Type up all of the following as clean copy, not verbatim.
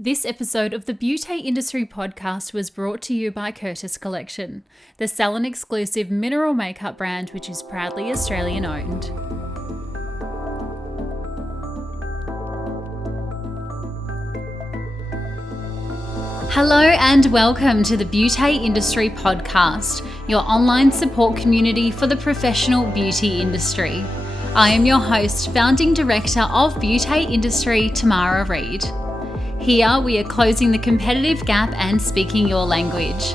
This episode of the Beauty Industry podcast was brought to you by Curtis Collection, the salon exclusive mineral makeup brand which is proudly Australian owned. Hello and welcome to the Beauty Industry podcast, your online support community for the professional beauty industry. I am your host, founding director of Beauty Industry, Tamara Reid. Here, we are closing the competitive gap and speaking your language.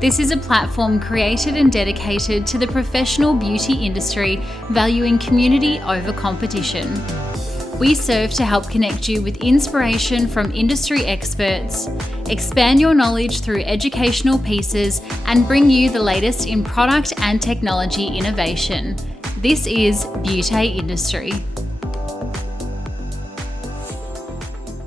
This is a platform created and dedicated to the professional beauty industry, valuing community over competition. We serve to help connect you with inspiration from industry experts, expand your knowledge through educational pieces, and bring you the latest in product and technology innovation. This is Beauty Industry.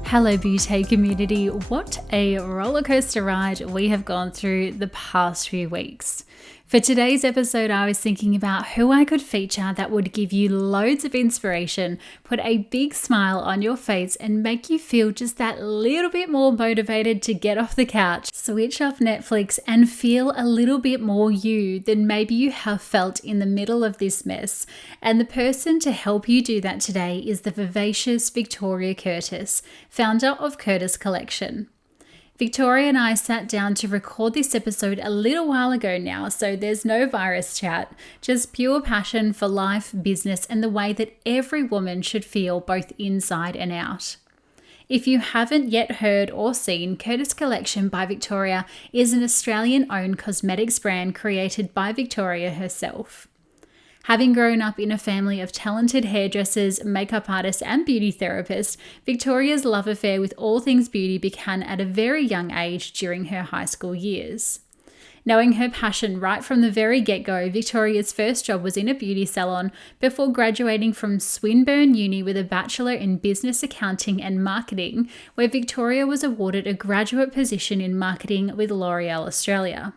Hello beauty community, what a rollercoaster ride we have gone through the past few weeks. For today's episode, I was thinking about who I could feature that would give you loads of inspiration, put a big smile on your face and make you feel just that little bit more motivated to get off the couch, switch off Netflix and feel a little bit more you than maybe you have felt in the middle of this mess. And the person to help you do that today is the vivacious Victoria Curtis, founder of Curtis Collection. Victoria and I sat down to record this episode a little while ago now, so there's no virus chat, just pure passion for life, business, and the way that every woman should feel both inside and out. If you haven't yet heard or seen, Curtis Collection by Victoria is an Australian-owned cosmetics brand created by Victoria herself. Having grown up in a family of talented hairdressers, makeup artists, and beauty therapists, Victoria's love affair with all things beauty began at a very young age during her high school years. Knowing her passion right from the very get-go, Victoria's first job was in a beauty salon before graduating from Swinburne Uni with a Bachelor in Business Accounting and Marketing, where Victoria was awarded a graduate position in marketing with LOreal Australia.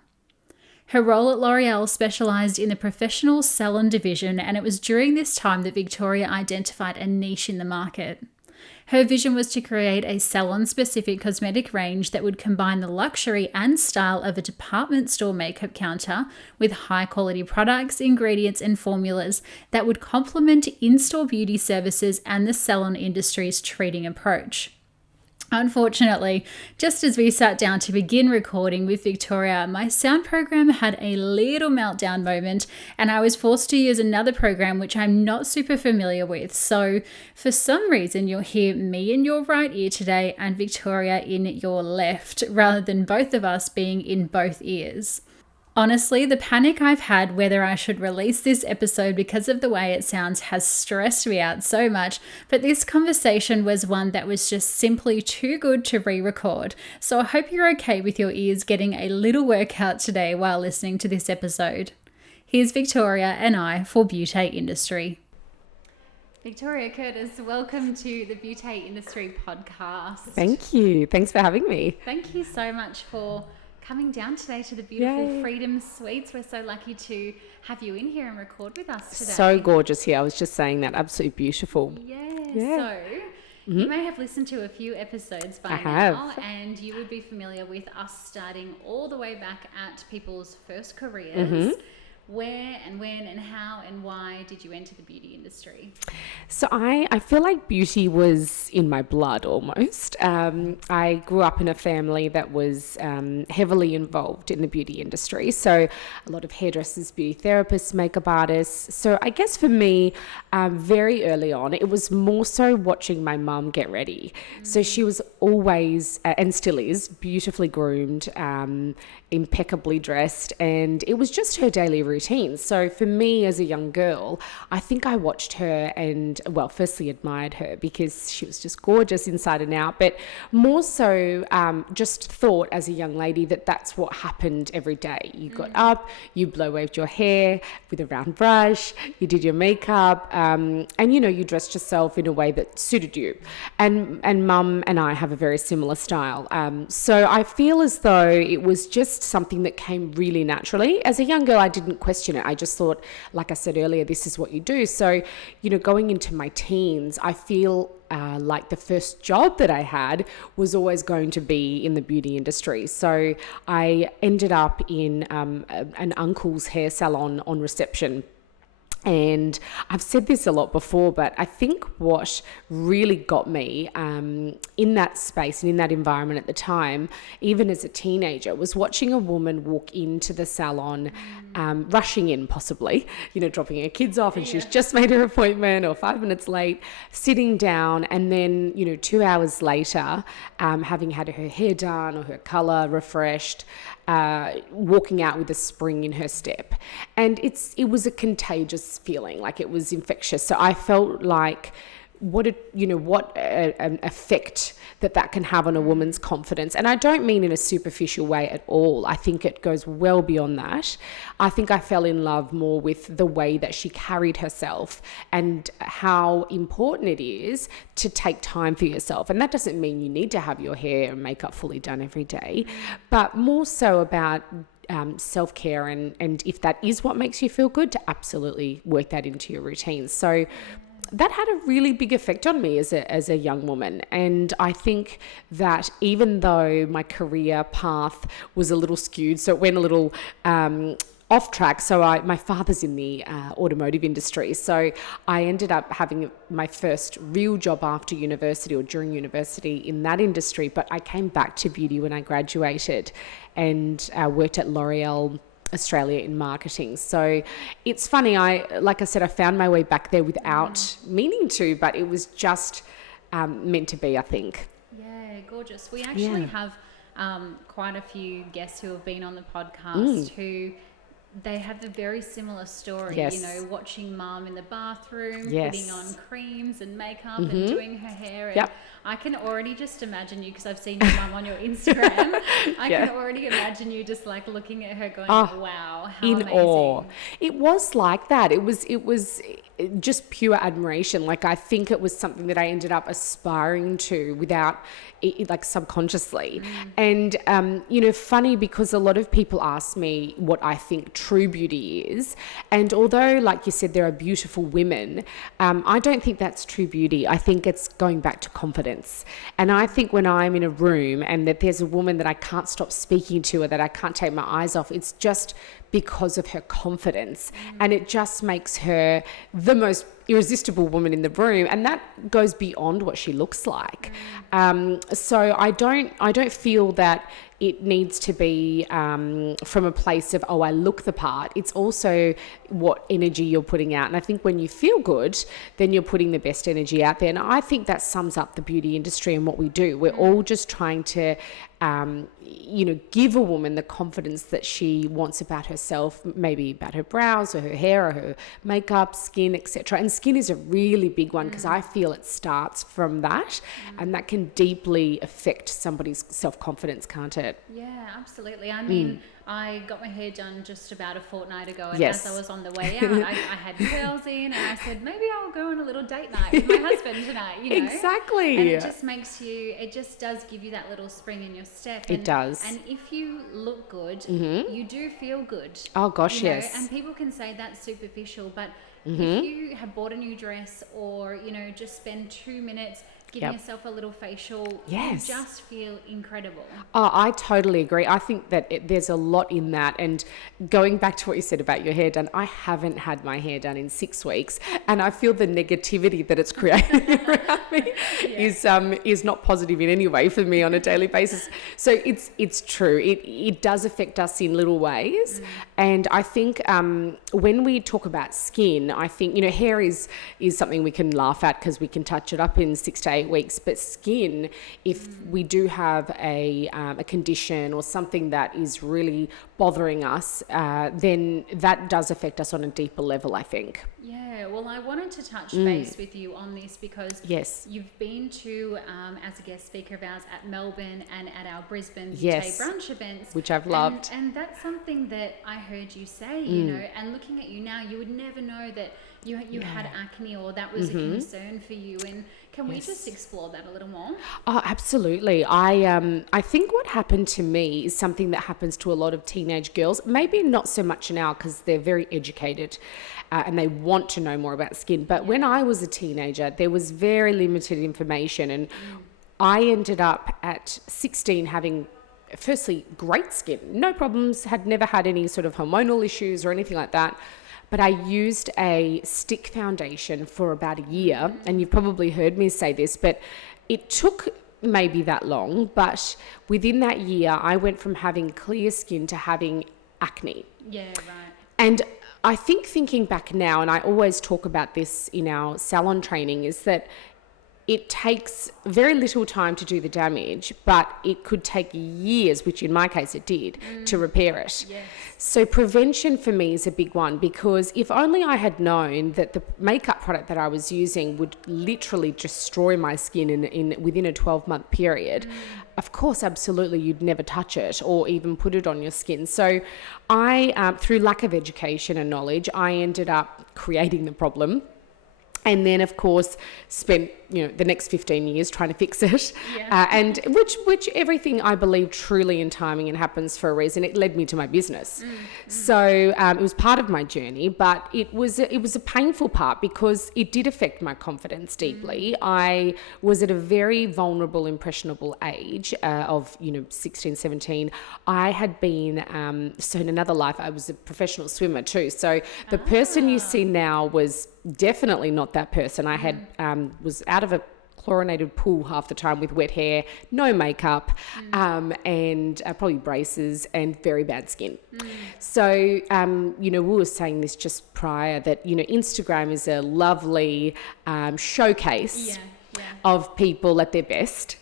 Her role at LOreal specialised in the Professional Salon Division, and it was during this time that Victoria identified a niche in the market. Her vision was to create a salon-specific cosmetic range that would combine the luxury and style of a department store makeup counter with high-quality products, ingredients, and formulas that would complement in-store beauty services and the salon industry's treating approach. Unfortunately, just as we sat down to begin recording with Victoria, my sound program had a little meltdown moment and I was forced to use another program which I'm not super familiar with. So for some reason, you'll hear me in your right ear today and Victoria in your left, rather than both of us being in both ears. Honestly, the panic I've had whether I should release this episode because of the way it sounds has stressed me out so much, but this conversation was one that was just simply too good to re-record. So I hope you're okay with your ears getting a little workout today while listening to this episode. Here's Victoria and I for Beauty Industry. Victoria Curtis, welcome to the Beauty Industry podcast. Thank you. Thanks for having me. Thank you so much for coming down today to the beautiful Freedom Suites. We're so lucky to have you in here and record with us today. So gorgeous here. I was just saying that. Absolutely beautiful. So you may have listened to a few episodes by now, and you would be familiar with us starting all the way back at people's first careers. Where and when and how and why did you enter the beauty industry? So I feel like beauty was in my blood almost. I grew up in a family that was heavily involved in the beauty industry. So a lot of hairdressers, beauty therapists, makeup artists. So I guess for me, very early on, it was more so watching my mum get ready. So she was always, and still is, beautifully groomed, impeccably dressed, and it was just her daily routine. So for me as a young girl, I think I watched her and, well, firstly admired her because she was just gorgeous inside and out, but more so just thought as a young lady that that's what happened every day. You got up, you blow waved your hair with a round brush, you did your makeup, and you know, you dressed yourself in a way that suited you. And mum and I have a very similar style. So I feel as though it was just something that came really naturally. As a young girl, I didn't question it. I just thought, like I said earlier, this is what you do. So, going into my teens, I feel like the first job that I had was always going to be in the beauty industry. So I ended up in an uncle's hair salon on reception. And I've said this a lot before, but I think what really got me in that space and in that environment at the time, even as a teenager, was watching a woman walk into the salon, rushing in possibly, dropping her kids off and she's just made her appointment or 5 minutes late, sitting down, and then, 2 hours later, having had her hair done or her colour refreshed, walking out with a spring in her step. And it was a contagious feeling, like it was infectious. So I felt like what an effect that can have on a woman's confidence. And I don't mean in a superficial way at all. I think it goes well beyond that. I think I fell in love more with the way that she carried herself and how important it is to take time for yourself. And that doesn't mean you need to have your hair and makeup fully done every day, but more so about self-care, and if that is what makes you feel good, to absolutely work that into your routine. So that had a really big effect on me as a young woman. And I think that even though my career path was a little skewed, so it went a little off track. So my father's in the automotive industry. So I ended up having my first real job after university or during university in that industry. But I came back to beauty when I graduated and worked at LOreal Australia in marketing. So it's funny, like I said, I found my way back there without meaning to, but it was just meant to be, I think. Yeah, gorgeous. We actually have quite a few guests who have been on the podcast who they have a very similar story, watching mum in the bathroom, putting on creams and makeup and doing her hair. And I can already just imagine you, because I've seen your mum on your Instagram. I can already imagine you just like looking at her going, wow, how in amazing. Awe. It was like that. It was just pure admiration. Like, I think it was something that I ended up aspiring to without it, like subconsciously. And, funny, because a lot of people ask me what I think true beauty is. And although, like you said, there are beautiful women, I don't think that's true beauty. I think it's going back to confidence. And I think when I'm in a room and that there's a woman that I can't stop speaking to or that I can't take my eyes off, it's just because of her confidence, and it just makes her the most irresistible woman in the room, and that goes beyond what she looks like. So I don't feel that it needs to be from a place of, I look the part. It's also what energy you're putting out. And I think when you feel good, then you're putting the best energy out there. And I think that sums up the beauty industry and what we do. We're all just trying to give a woman the confidence that she wants about herself, maybe about her brows or her hair or her makeup, skin, etc. And skin is a really big one, because I feel it starts from that, and that can deeply affect somebody's self-confidence, can't it? Yeah, absolutely. I mean, I got my hair done just about a fortnight ago, and as I was on the way out, I had curls in, and I said, maybe I'll go on a little date night with my husband tonight, Exactly. And it just does give you that little spring in your step. It does. And if you look good, you do feel good. Oh gosh, yes. And people can say that's superficial, but if you have bought a new dress, or, just spend 2 minutes giving yourself a little facial, you just feel incredible. Oh, I totally agree. I think that there's a lot in that. And going back to what you said about your hair done, I haven't had my hair done in 6 weeks, and I feel the negativity that it's creating around me is not positive in any way for me on a daily basis. So it's true. It does affect us in little ways. And I think when we talk about skin, I think, hair is something we can laugh at because we can touch it up in 6 to 8 weeks. But skin, if we do have a condition or something that is really bothering us, then that does affect us on a deeper level, I think. Yeah, well, I wanted to touch base with you on this because Yes. you've been to, as a guest speaker of ours at Melbourne and at our Brisbane Beauty Yes. brunch events. Which I've loved. And that's something that I heard you say, you know, and looking at you now, you would never know that you had acne or that was a concern for you. And can we just explore that a little more? Oh, absolutely. I think what happened to me is something that happens to a lot of teenage girls, maybe not so much now because they're very educated and they want to know more about skin. But when I was a teenager, there was very limited information, and I ended up at 16 having, firstly, great skin, no problems, had never had any sort of hormonal issues or anything like that. But I used a stick foundation for about a year, and you've probably heard me say this, but it took maybe that long. But within that year, I went from having clear skin to having acne. Yeah, right. And I think thinking back now, and I always talk about this in our salon training, is that it takes very little time to do the damage, but it could take years, which in my case it did, to repair it. Yes. So prevention for me is a big one, because if only I had known that the makeup product that I was using would literally destroy my skin in within a 12-month period, of course, absolutely, you'd never touch it or even put it on your skin. So I, through lack of education and knowledge, I ended up creating the problem. And then, of course, spent the next 15 years trying to fix it, and which everything I believe truly in timing and happens for a reason. It led me to my business, so it was part of my journey, but it was a painful part because it did affect my confidence deeply. I was at a very vulnerable, impressionable age of 16, 17. I had been so in another life I was a professional swimmer too. So the person you see now was definitely not that person. I had was out of a chlorinated pool half the time with wet hair, no makeup, and probably braces and very bad skin. So we were saying this just prior that Instagram is a lovely showcase of people at their best.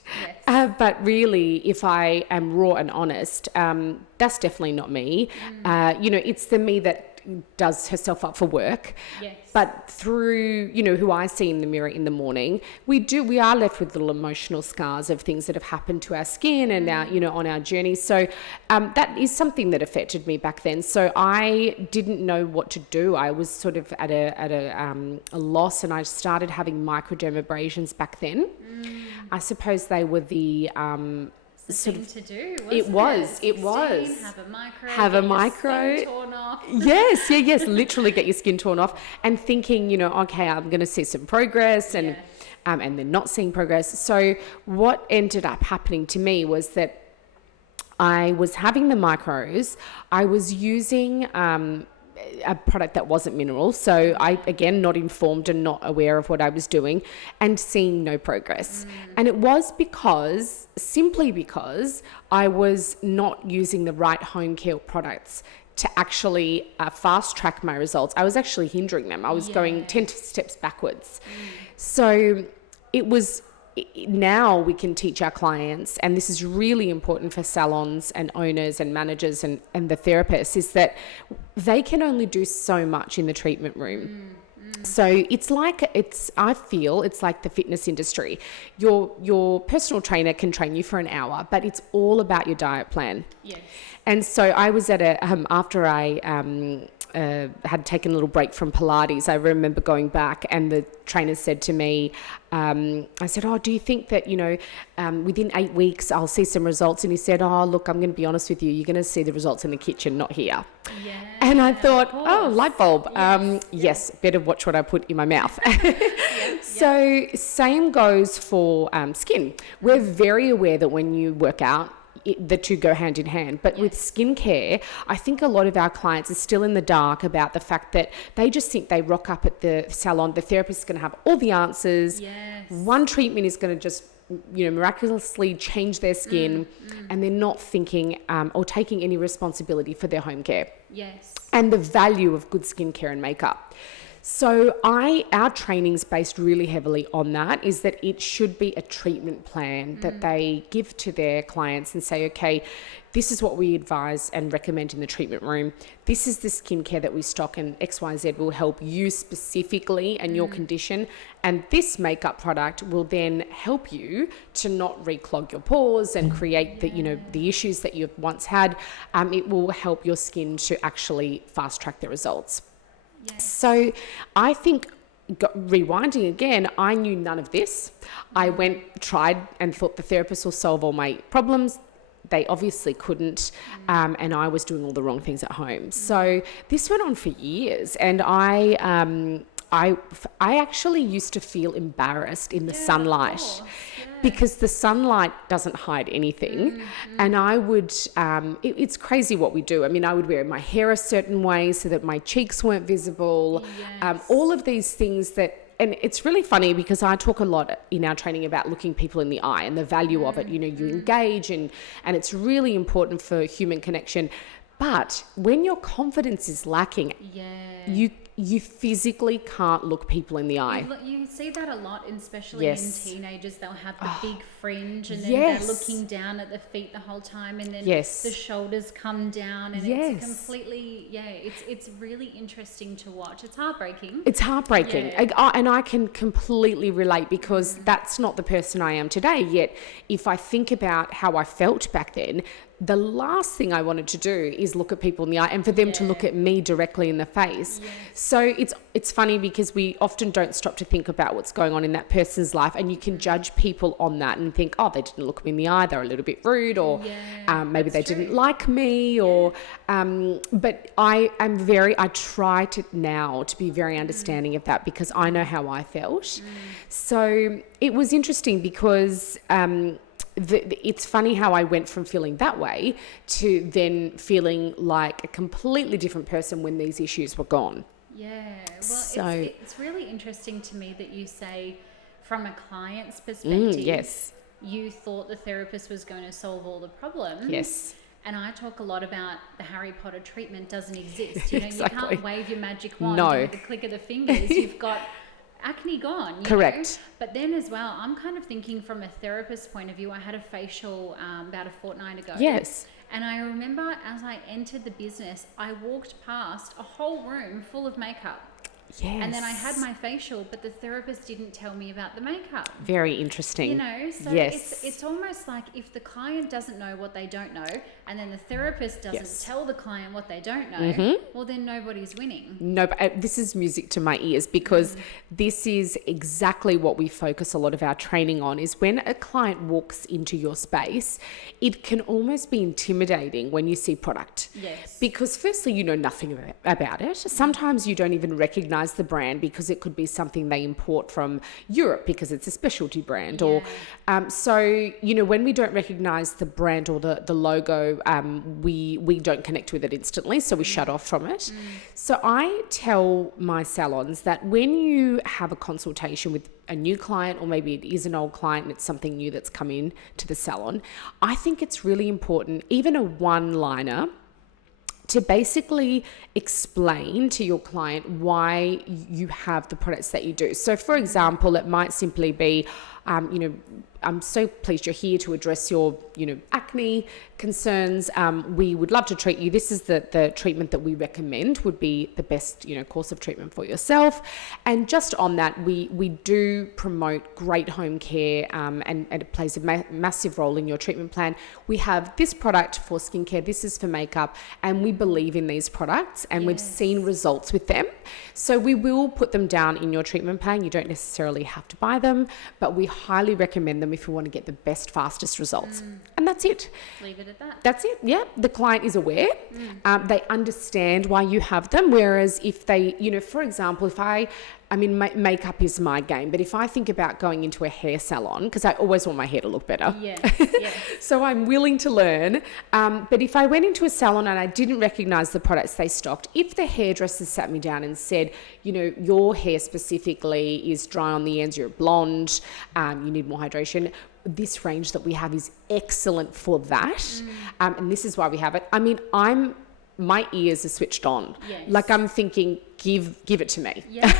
Yes. But really, if I am raw and honest, that's definitely not me. It's the me that does herself up for work. Yes. But through, who I see in the mirror in the morning, we are left with little emotional scars of things that have happened to our skin and our, on our journey. So that is something that affected me back then. So I didn't know what to do. I was sort of at a loss, and I started having microdermabrasions back then. I suppose they were the sort of to do. It was. Have a micro. Skin torn off. Yes. Literally get your skin torn off, and thinking, okay, I'm going to see some progress, and then not seeing progress. So what ended up happening to me was that I was having the micros. I was using a product that wasn't mineral. So I, again, not informed and not aware of what I was doing and seeing no progress. And it was simply because I was not using the right home care products to actually fast track my results. I was actually hindering them. I was going 10 steps backwards. So it was... Now we can teach our clients, and this is really important for salons and owners and managers and the therapists, is that they can only do so much in the treatment room. So I feel it's like the fitness industry. Your personal trainer can train you for an hour, but it's all about your diet plan. Yes. And so I was at after I had taken a little break from Pilates, I remember going back, and the trainer said to me, I said, do you think that, within 8 weeks I'll see some results? And he said, look, I'm going to be honest with you. You're going to see the results in the kitchen, not here. Yeah, and I thought, light bulb. Yes, better watch what I put in my mouth. So same goes for skin. We're very aware that when you work out, the two go hand in hand. But with skincare, I think a lot of our clients are still in the dark about the fact that they just think they rock up at the salon, the therapist is going to have all the answers. Yes. One treatment is going to just miraculously change their skin, and they're not thinking or taking any responsibility for their home care. Yes. And the value of good skincare and makeup. So our training's based really heavily on that, is that it should be a treatment plan that they give to their clients and say, okay, this is what we advise and recommend in the treatment room. This is the skincare that we stock, and XYZ will help you specifically and your condition. And this makeup product will then help you to not reclog your pores and create the issues that you've once had. It will help your skin to actually fast track the results. So I think, rewinding again, I knew none of this. I tried and thought the therapist will solve all my problems. They obviously couldn't, and I was doing all the wrong things at home. So this went on for years, and I actually used to feel embarrassed in the sunlight, because the sunlight doesn't hide anything. And I would, it's crazy what we do. I mean, I would wear my hair a certain way so that my cheeks weren't visible. All of these things that, and it's really funny because I talk a lot in our training about looking people in the eye and the value of it. You engage, and it's really important for human connection. But when your confidence is lacking, you physically can't look people in the eye. You see that a lot, especially in teenagers. They'll have the big fringe, and then they're looking down at the feet the whole time, and then the shoulders come down, and it's completely, it's really interesting to watch. It's heartbreaking. And I can completely relate, because that's not the person I am today. Yet if I think about how I felt back then, the last thing I wanted to do is look at people in the eye and for them to look at me directly in the face. So it's funny, because we often don't stop to think about what's going on in that person's life, and you can judge people on that and think, oh, they didn't look me in the eye, they're a little bit rude, or maybe they didn't like me, or but I try now to be very understanding of that, because I know how I felt. So it was interesting, because it's funny how I went from feeling that way to then feeling like a completely different person when these issues were gone. It's really interesting to me that you say, from a client's perspective, you thought the therapist was going to solve all the problems. And I talk a lot about the Harry Potter treatment doesn't exist. You can't wave your magic wand and with the click of the fingers, you've got acne gone. Correct. But then as well, I'm kind of thinking from a therapist's point of view. I had a facial about a fortnight ago. And I remember as I entered the business, I walked past a whole room full of makeup. And then I had my facial, but the therapist didn't tell me about the makeup. Very interesting. So it's almost like if the client doesn't know what they don't know, and then the therapist doesn't tell the client what they don't know, well, then nobody's winning. No, but this is music to my ears, because this is exactly what we focus a lot of our training on, is when a client walks into your space, it can almost be intimidating when you see product. Because firstly, you know nothing about it. Sometimes you don't even recognize the brand, because it could be something they import from Europe because it's a specialty brand, or so when we don't recognize the brand or the logo, we don't connect with it instantly, so we shut off from it. So I tell my salons that when you have a consultation with a new client, or maybe it is an old client and it's something new that's come in to the salon, I think it's really important, even a one-liner, to basically explain to your client why you have the products that you do. So for example, it might simply be, I'm so pleased you're here to address your, acne concerns. We would love to treat you. This is the treatment that we recommend would be the best, course of treatment for yourself. And just on that, we do promote great home care, and it plays a massive role in your treatment plan. We have this product for skincare, this is for makeup, and we believe in these products, and we've seen results with them. So we will put them down in your treatment plan. You don't necessarily have to buy them, but we highly recommend them if you want to get the best, fastest results. And that's it. Leave it at that. That's it. Yeah. The client is aware. They understand why you have them. Whereas if they, for example, makeup is my game, but if I think about going into a hair salon, because I always want my hair to look better. So I'm willing to learn. But if I went into a salon and I didn't recognize the products they stocked, if the hairdresser sat me down and said, your hair specifically is dry on the ends, you're blonde, you need more hydration, this range that we have is excellent for that. And this is why we have it. my ears are switched on. Yes. Like I'm thinking, give it to me. Yeah.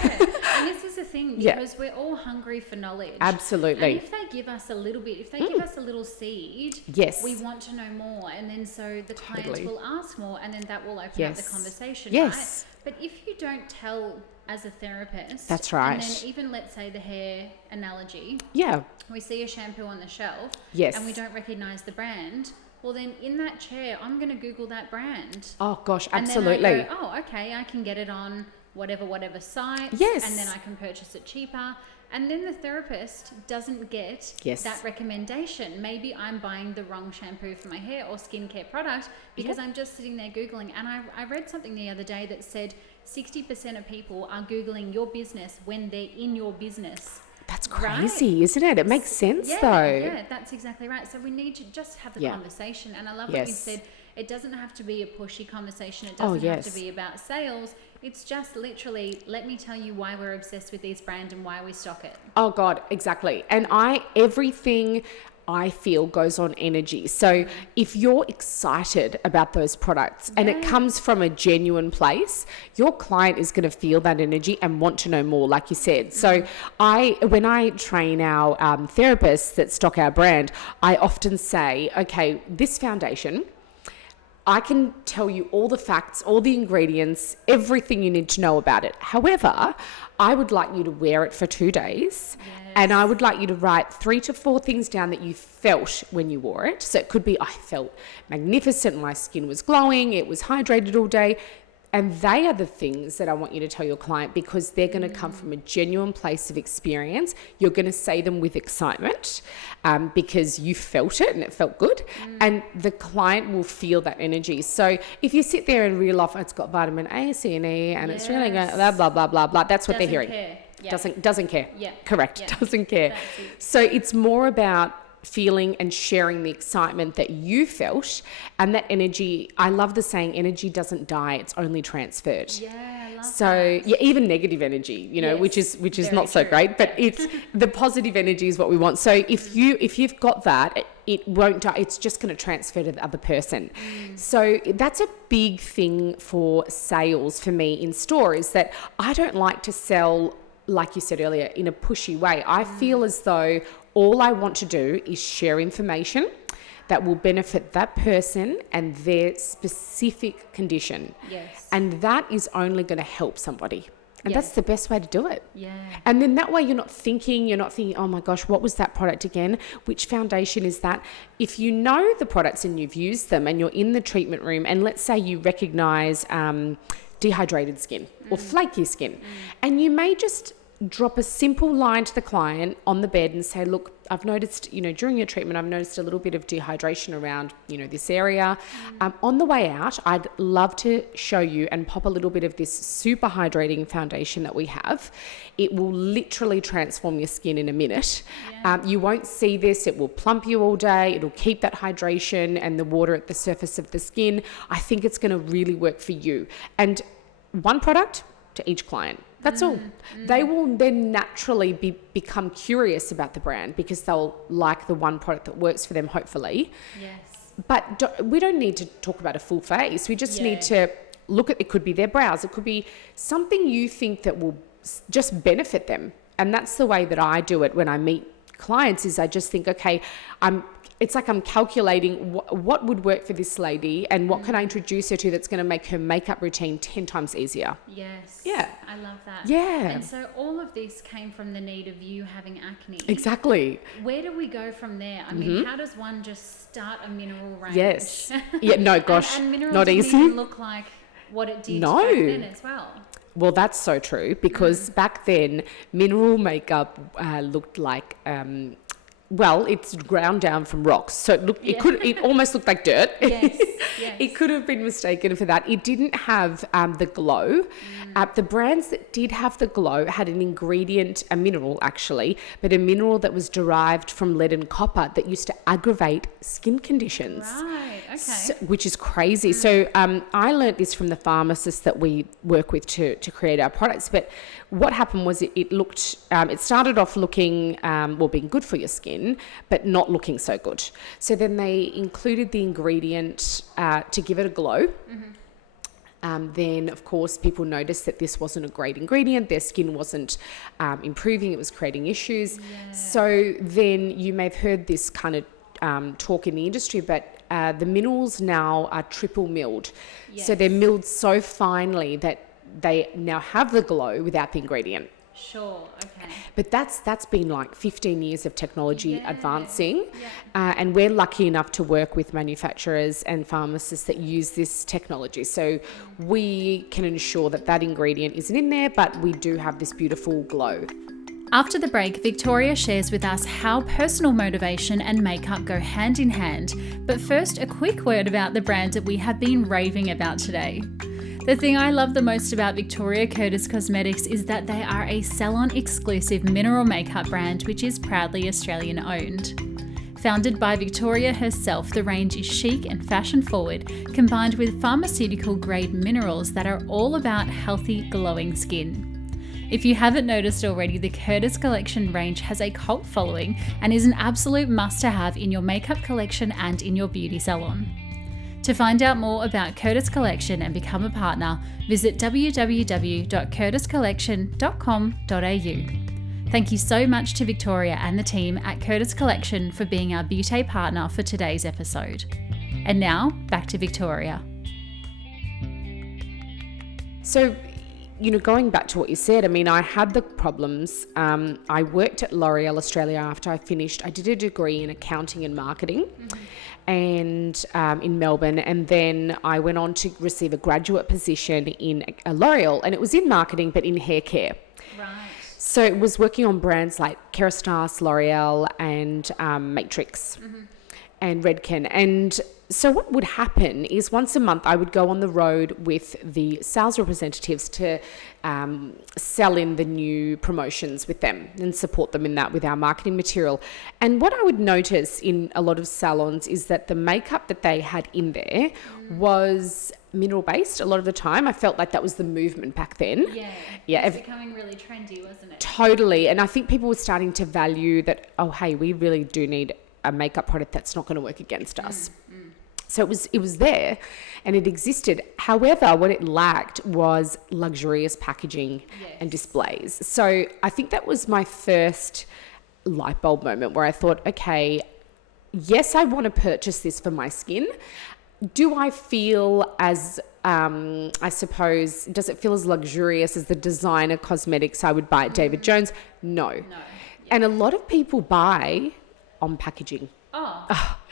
And this is the thing, because we're all hungry for knowledge. Absolutely. And if they give us a little bit, if they give us a little seed, yes, we want to know more. And then so the client Totally. will ask more, and then that will open up Yes. the conversation, Yes. right? But if you don't tell as a therapist, That's right. and then even let's say the hair analogy, yeah, we see a shampoo on the shelf, Yes. and we don't recognize the brand, well then in that chair, I'm going to Google that brand. oh gosh, And absolutely. then I go, oh, okay, I can get it on whatever site. Yes. And then I can purchase it cheaper. And then the therapist doesn't get Yes. that recommendation. Maybe I'm buying the wrong shampoo for my hair or skincare product because I'm just sitting there Googling. And I read something the other day that said 60% of people are Googling your business when they're in your business. That's Right? crazy, isn't it? It makes sense though. Yeah, that's exactly right. So we need to just have the Yeah. conversation. And I love what you Yes. said. It doesn't have to be a pushy conversation. It Oh, doesn't have yes. to be about sales. It's just literally, let me tell you why we're obsessed with this brand and why we stock it. Oh God, exactly. And everything I feel goes on energy. So if you're excited about those products and it comes from a genuine place, your client is going to feel that energy and want to know more, like you said. So when I train our therapists that stock our brand, I often say, okay, this foundation, I can tell you all the facts, all the ingredients, everything you need to know about it. However, I would like you to wear it for 2 days. And I would like you to write 3 to 4 things down that you felt when you wore it. So it could be, I felt magnificent, my skin was glowing, it was hydrated all day. And they are the things that I want you to tell your client because they're going to come from a genuine place of experience. You're going to say them with excitement because you felt it and it felt good. And the client will feel that energy. So if you sit there and reel off, it's got vitamin A, C, and E, and it's really good, blah, blah, blah, blah, blah. That's what they're hearing. Care. Yeah. Doesn't care. Yeah. Correct. Yeah. Doesn't care. That's it. So it's more about feeling and sharing the excitement that you felt, and that energy. I love the saying, energy doesn't die, it's only transferred. Yeah, I love So that. yeah, even negative energy, Yes, which is very not so true. great, but it's the positive energy is what we want. So if you've got that, it won't die. It's just going to transfer to the other person. So that's a big thing for sales for me in store, is that I don't like to sell, like you said earlier, in a pushy way. I feel as though all I want to do is share information that will benefit that person and their specific condition. Yes. And that is only going to help somebody. And that's Yes. the best way to do it. Yeah. And then that way you're not thinking, oh my gosh, what was that product again? Which foundation is that? If you know the products and you've used them and you're in the treatment room, and let's say you recognize dehydrated skin or flaky skin, and you may just drop a simple line to the client on the bed and say, look, I've noticed, during your treatment, I've noticed a little bit of dehydration around, this area. On the way out, I'd love to show you and pop a little bit of this super hydrating foundation that we have. It will literally transform your skin in a minute. Yeah. You won't see this. It will plump you all day. It'll keep that hydration and the water at the surface of the skin. I think it's going to really work for you. And one product to each client. That's all. They will then naturally become curious about the brand because they'll like the one product that works for them, hopefully. Yes. But we don't need to talk about a full face. We just Yeah. need to look at, it could be their brows. It could be something you think that will just benefit them. And that's the way that I do it when I meet clients, is I just think, okay, it's like I'm calculating what would work for this lady and what can I introduce her to that's going to make her makeup routine 10 times easier. Yes. Yeah. I love that. Yeah. And so all of this came from the need of you having acne. Exactly. Where do we go from there? I mean, how does one just start a mineral range? Yes. Yeah, no, gosh, and mineral not didn't easy. even look like what it did No. back then as well. Well, that's so true, because back then mineral makeup looked like it's ground down from rocks, so it almost looked like dirt. Yes, yes. It could have been mistaken for that. It didn't have the glow. The brands that did have the glow had an ingredient, a mineral actually, but a mineral that was derived from lead and copper that used to aggravate skin conditions. Right, okay. So, which is crazy. So I learnt this from the pharmacists that we work with to create our products. But what happened was it started off looking, being good for your skin, but not looking so good. So then they included the ingredient to give it a glow. Then, of course, people noticed that this wasn't a great ingredient. Their skin wasn't improving. It was creating issues. Yeah. So then you may have heard this kind of talk in the industry, but the minerals now are triple milled. Yes. So they're milled so finely that they now have the glow without the ingredient. Sure, okay. But that's been like 15 years of technology advancing. Yeah. And we're lucky enough to work with manufacturers and pharmacists that use this technology. So we can ensure that that ingredient isn't in there, but we do have this beautiful glow. After the break, Victoria shares with us how personal motivation and makeup go hand in hand. But first, a quick word about the brand that we have been raving about today. The thing I love the most about Victoria Curtis Cosmetics is that they are a salon-exclusive mineral makeup brand which is proudly Australian-owned. Founded by Victoria herself, the range is chic and fashion-forward, combined with pharmaceutical-grade minerals that are all about healthy, glowing skin. If you haven't noticed already, the Curtis Collection range has a cult following and is an absolute must-to-have in your makeup collection and in your beauty salon. To find out more about Curtis Collection and become a partner, visit www.curtiscollection.com.au. Thank you so much to Victoria and the team at Curtis Collection for being our beauty partner for today's episode. And now, back to Victoria. So, going back to what you said, I had the problems. I worked at L'Oreal Australia after I finished. I did a degree in accounting and marketing. Mm-hmm. And in Melbourne, and then I went on to receive a graduate position in L'Oreal, and it was in marketing but in hair care. Right. So it was working on brands like Kerastase, L'Oreal, and Matrix, and Redken. And so what would happen is once a month I would go on the road with the sales representatives to sell in the new promotions with them and support them in that with our marketing material. And what I would notice in a lot of salons is that the makeup that they had in there was mineral based a lot of the time. I felt like that was the movement back then. Yeah, it was becoming really trendy, wasn't it? Totally. And I think people were starting to value that, oh, hey, we really do need a makeup product that's not going to work against us. So it was there and it existed. However, what it lacked was luxurious packaging and displays. So I think that was my first light bulb moment where I thought, okay, yes, I want to purchase this for my skin. Do I feel as, I suppose, does it feel as luxurious as the designer cosmetics I would buy at David Jones? No. Yeah. And a lot of people buy on packaging. Oh,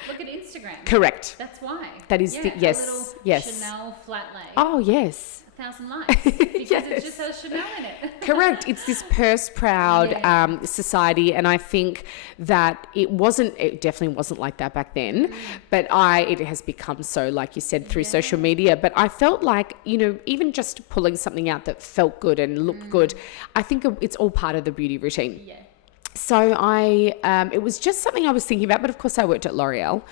look at Instagram. Correct. That's why. That is yes. A little Chanel flat lay. Oh, yes. 1,000 likes because it just has Chanel in it. Correct. It's this purse-proud society, and I think that it definitely wasn't like that back then, but it has become so, like you said, through social media. But I felt like, even just pulling something out that felt good and looked good, I think it's all part of the beauty routine. Yeah. So it was just something I was thinking about, but of course I worked at L'Oreal.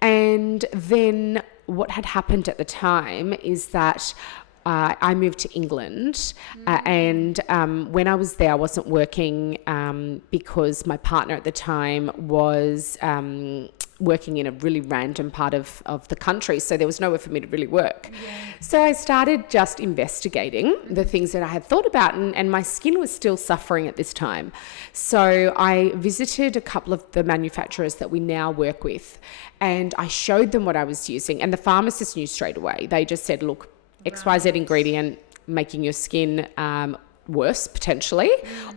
And then what had happened at the time is that I moved to England and when I was there, I wasn't working because my partner at the time was working in a really random part of the country. So there was nowhere for me to really work. Yeah. So I started just investigating the things that I had thought about and my skin was still suffering at this time. So I visited a couple of the manufacturers that we now work with and I showed them what I was using and the pharmacist knew straight away. They just said, look, XYZ ingredient making your skin worse potentially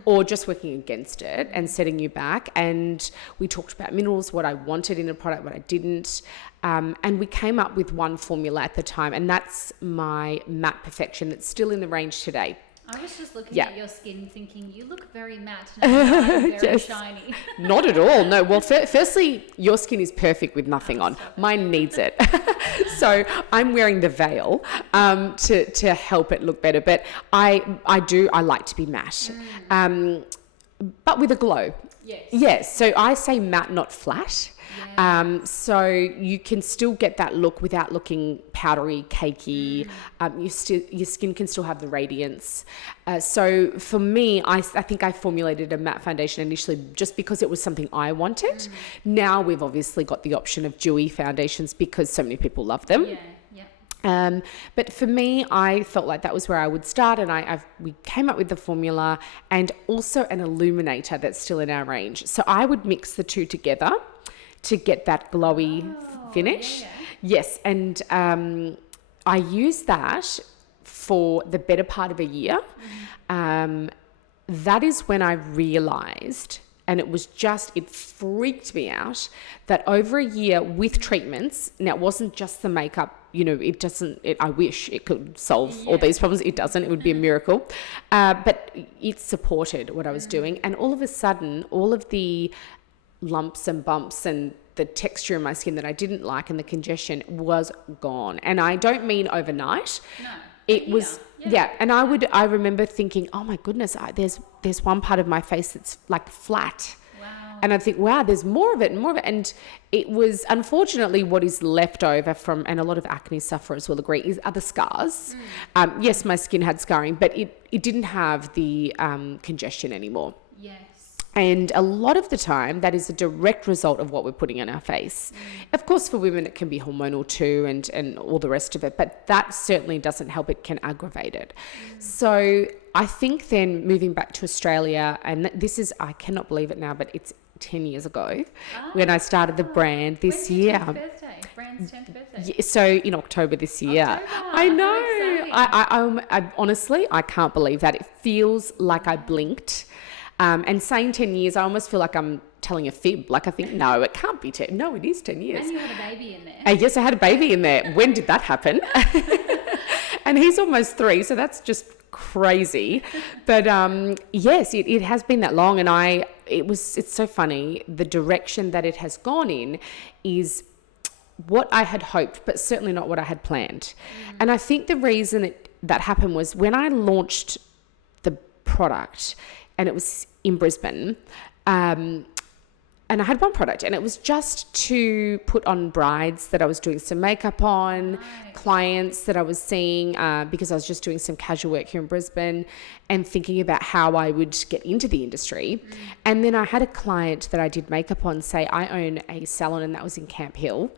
or just working against it and setting you back. And we talked about minerals, what I wanted in a product, what I didn't. And we came up with one formula at the time and that's my Matte Perfection that's still in the range today. I was just looking at your skin thinking, you look very matte and very shiny. Not at all. No. Well, firstly, your skin is perfect with nothing on. Mine needs it. So I'm wearing the veil to help it look better. But I like to be matte, but with a glow. Yes. So I say matte, not flat. Yeah. So you can still get that look without looking powdery, cakey. Your skin can still have the radiance. So for me, I think I formulated a matte foundation initially just because it was something I wanted. Now we've obviously got the option of dewy foundations because so many people love them. But for me, I felt like that was where I would start, and we came up with the formula and also an illuminator that's still in our range. So I would mix the two together to get that glowy finish. Yeah. Yes, and I used that for the better part of a year. That is when I realized, and it freaked me out, that over a year with treatments, now it wasn't just the makeup, I wish it could solve all these problems. It doesn't, it would be a miracle. But it supported what I was doing. And all of a sudden, all of the lumps and bumps and the texture in my skin that I didn't like and the congestion was gone. And I don't mean overnight. No. It was, and I remember thinking, oh my goodness, there's one part of my face that's like flat. Wow. And I think, wow, there's more of it and more of it. And it was unfortunately what is left over from, and a lot of acne sufferers will agree, are the scars. Yes, my skin had scarring, but it didn't have the congestion anymore. Yes. And a lot of the time, that is a direct result of what we're putting on our face. Of course, for women, it can be hormonal too, and all the rest of it, but that certainly doesn't help. It can aggravate it. So I think then moving back to Australia, and this is, I cannot believe it now, but it's 10 years ago when I started the brand this year. When's your 10th birthday? Brand's 10th birthday? Yeah, so in October this year. I know. I honestly, I can't believe that. It feels like I blinked. And saying 10 years, I almost feel like I'm telling a fib. Like I think, no, it can't be 10. No, it is 10 years. And you had a baby in there. Yes, I had a baby in there. When did that happen? And he's almost 3, so that's just crazy. But yes, it has been that long, and it's so funny. The direction that it has gone in is what I had hoped, but certainly not what I had planned. And I think the reason that happened was when I launched the product, and it was in Brisbane, and I had one product, and it was just to put on brides that I was doing some makeup on, clients that I was seeing, because I was just doing some casual work here in Brisbane and thinking about how I would get into the industry. And then I had a client that I did makeup on say, I own a salon, and that was in Camp Hill,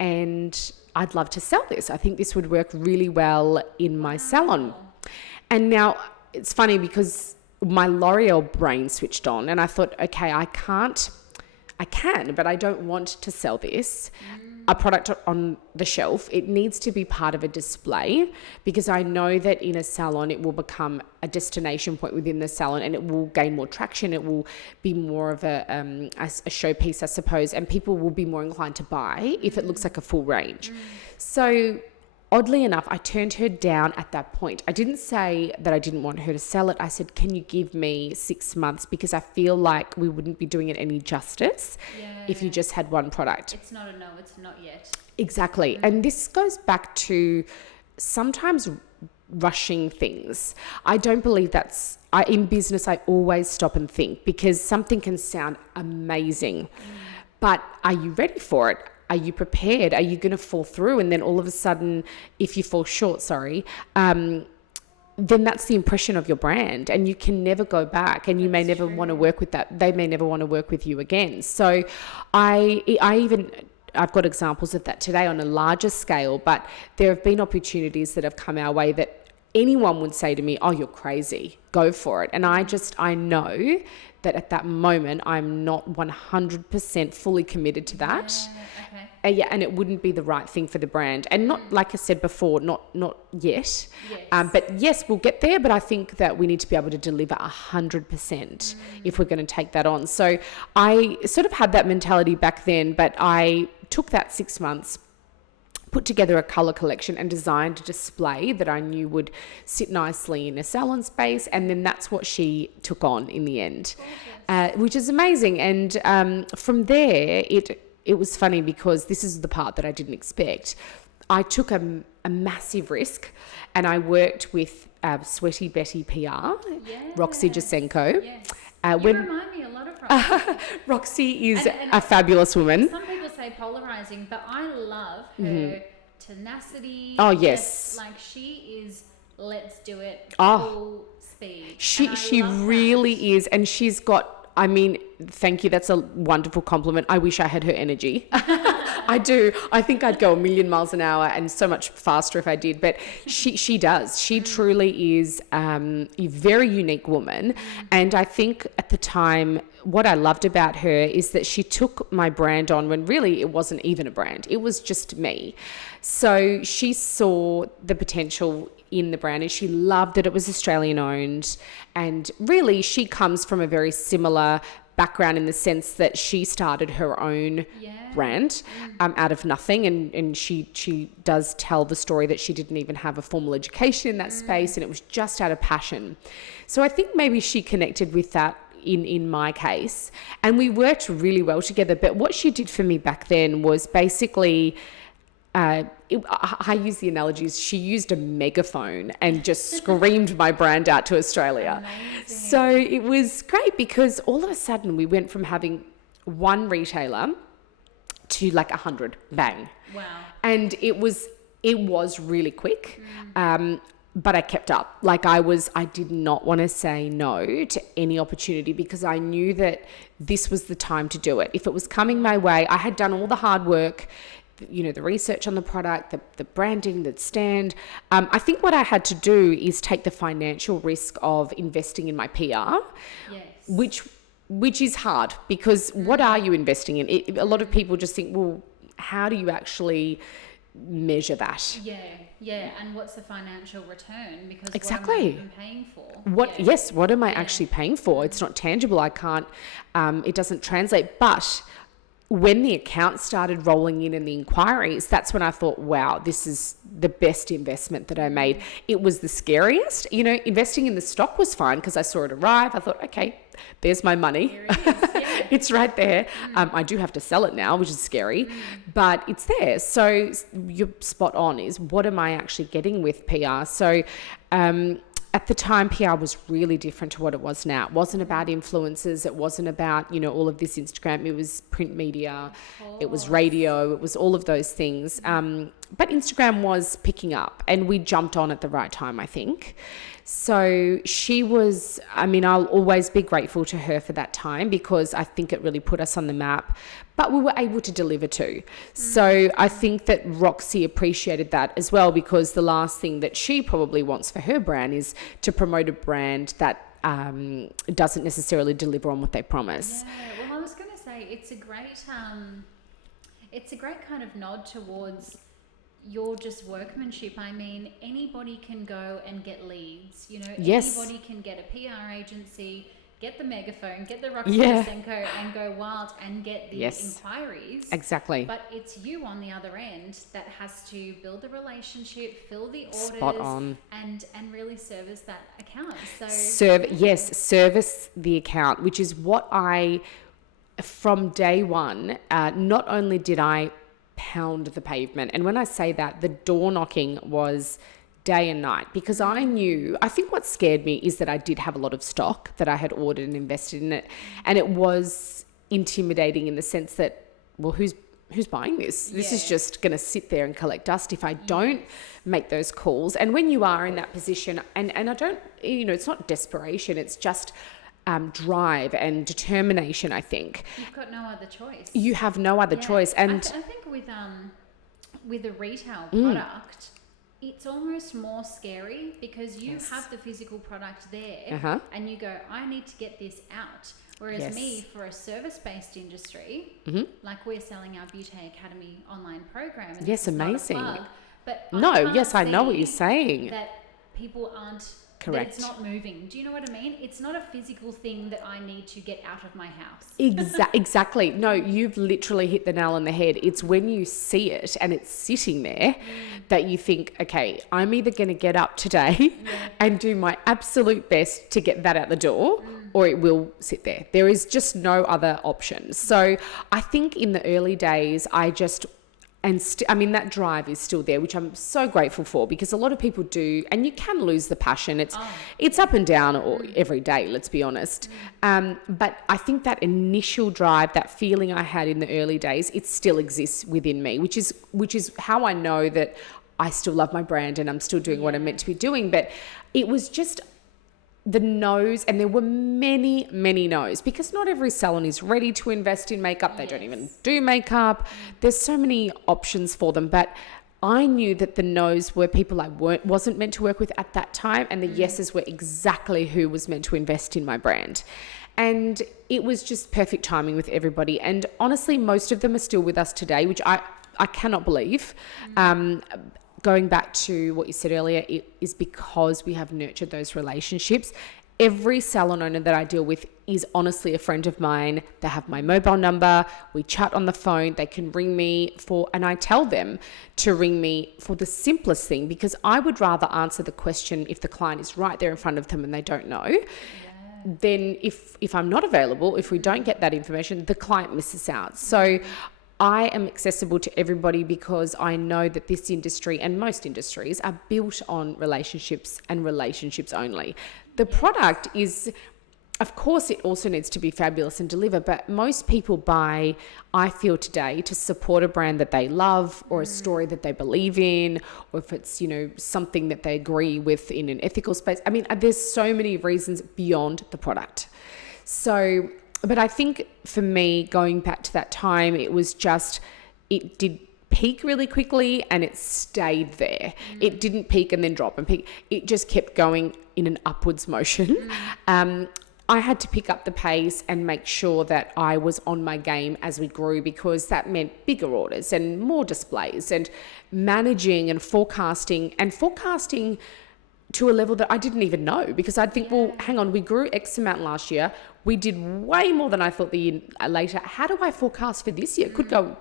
and I'd love to sell this. I think this would work really well in my salon. And now it's funny because my L'Oreal brain switched on, and I thought, okay, I can, but I don't want to sell this, a product on the shelf. It needs to be part of a display, because I know that in a salon, it will become a destination point within the salon, and it will gain more traction. It will be more of a showpiece, I suppose, and people will be more inclined to buy if it looks like a full range. So oddly enough, I turned her down at that point. I didn't say that I didn't want her to sell it. I said, can you give me 6 months? Because I feel like we wouldn't be doing it any justice if you just had one product. It's not a no, it's not yet. Exactly. And this goes back to sometimes rushing things. I don't believe in business, I always stop and think, because something can sound amazing, but are you ready for it? Are you prepared? Are you going to fall through? And then all of a sudden, if you fall short, then that's the impression of your brand, and you can never go back, and you may never want to work with that. They may never want to work with you again. So I've got examples of that today on a larger scale, but there have been opportunities that have come our way that anyone would say to me, oh, you're crazy, go for it. And I know that at that moment, I'm not 100% fully committed to that. And it wouldn't be the right thing for the brand. And not, like I said before, not yet. Yes. But yes, we'll get there. But I think that we need to be able to deliver 100% if we're going to take that on. So I sort of had that mentality back then, but I took that 6 months, put together a colour collection and designed a display that I knew would sit nicely in a salon space. And then that's what she took on in the end, which is amazing. And from there, it was funny, because this is the part that I didn't expect. I took a massive risk, and I worked with Sweaty Betty PR, Roxy Jasenko. Yes. You remind me a lot of Roxy. Roxy is a fabulous woman. Some people say polarizing, but I love her tenacity. Oh, yes. Like, she is, let's do it, Oh. full speed. She really is, and she's got I mean, thank you. That's a wonderful compliment. I wish I had her energy. I do. I think I'd go a million miles an hour and so much faster if I did. But she does. She truly is a very unique woman. And I think at the time, what I loved about her is that she took my brand on when really it wasn't even a brand. It was just me. So she saw the potential in the brand and she loved that it was Australian owned. And really she comes from a very similar background in the sense that she started her own brand out of nothing, and she does tell the story that she didn't even have a formal education in that space, and it was just out of passion. So I think maybe she connected with that in my case, and we worked really well together. But what she did for me back then was basically I use the analogies. She used a megaphone and just screamed my brand out to Australia. Amazing. So it was great because all of a sudden we went from having one retailer to like 100, bang. Wow. And it was really quick. But I kept up. Like I did not want to say no to any opportunity because I knew that this was the time to do it. If it was coming my way, I had done all the hard work, you know, the research on the product, the branding, the stand. I think what I had to do is take the financial risk of investing in my PR, which is hard because what are you investing in? A lot of people just think, well, how do you actually measure that? Yeah, and what's the financial return? Because exactly. What am I even paying for? What am I actually paying for? It's not tangible. I can't, it doesn't translate. But when the accounts started rolling in and the inquiries, that's when I thought, wow, this is the best investment that I made. It was the scariest. You know, investing in the stock was fine because I saw it arrive. I thought, okay, there's my money. Here it is. Yeah. It's right there. I do have to sell it now, which is scary, but it's there. So you're spot on is what am I actually getting with PR? So, at the time, PR was really different to what it was now. It wasn't about influencers. It wasn't about, you know, all of this Instagram. It was print media. It was radio. It was all of those things. But Instagram was picking up and we jumped on at the right time, I think. So she was, I mean, I'll always be grateful to her for that time because I think it really put us on the map, but we were able to deliver too. So I think that Roxy appreciated that as well because the last thing that she probably wants for her brand is to promote a brand that doesn't necessarily deliver on what they promise. Yeah, well, I was going to say it's a great kind of nod towards your just workmanship. I mean, anybody can go and get leads, you know, anybody can get a PR agency, get the megaphone, get the Roxy Senko and go wild and get the inquiries. Exactly. But it's you on the other end that has to build the relationship, fill the orders, spot on, and really service that account. So service the account, which is what I, from day one, not only did I pound the pavement. And when I say that, the door knocking was day and night because I think what scared me is that I did have a lot of stock that I had ordered and invested in it. And it was intimidating in the sense that, well, who's buying this? This is just going to sit there and collect dust if I don't make those calls. And when you are in that position, and I don't, you know, it's not desperation, it's just drive and determination, I think. You've got no other choice. You have no other choice. And I think with a retail product, it's almost more scary because you have the physical product there and you go, I need to get this out. Whereas me, for a service-based industry, like we're selling our Beauty Academy online program. And yes, amazing. Not a plug, but I know what you're saying. That people aren't. Correct. That it's not moving. Do you know what I mean? It's not a physical thing that I need to get out of my house. Exactly. No, you've literally hit the nail on the head. It's when you see it and it's sitting there that you think, okay, I'm either going to get up today and do my absolute best to get that out the door or it will sit there. There is just no other option. So I think in the early days, I just... I mean, that drive is still there, which I'm so grateful for because a lot of people do, and you can lose the passion. It's up and down every day, let's be honest. But I think that initial drive, that feeling I had in the early days, it still exists within me, which is how I know that I still love my brand and I'm still doing what I'm meant to be doing. But it was just the no's, and there were many, many no's, because not every salon is ready to invest in makeup. They don't even do makeup. There's so many options for them. But I knew that the no's were people I wasn't meant to work with at that time, and the yeses were exactly who was meant to invest in my brand. And it was just perfect timing with everybody. And honestly, most of them are still with us today, which I cannot believe. Going back to what you said earlier, it is because we have nurtured those relationships. Every salon owner that I deal with is honestly a friend of mine. They have my mobile number. We chat on the phone. They can ring me and I tell them to ring me for the simplest thing, because I would rather answer the question if the client is right there in front of them and they don't know. Then if I'm not available, if we don't get that information, the client misses out. So I am accessible to everybody, because I know that this industry and most industries are built on relationships and relationships only. The product is, of course, it also needs to be fabulous and deliver, but most people buy, I feel today, to support a brand that they love, or a story that they believe in, or if it's, something that they agree with in an ethical space. I mean, there's so many reasons beyond the product. So, but I think for me, going back to that time, it was just, it did peak really quickly and it stayed there. It didn't peak and then drop and peak. It just kept going in an upwards motion. I had to pick up the pace and make sure that I was on my game as we grew, because that meant bigger orders and more displays and managing and forecasting to a level that I didn't even know, because I'd think, well, hang on, we grew X amount last year. We did way more than I thought the year later. How do I forecast for this year? It could go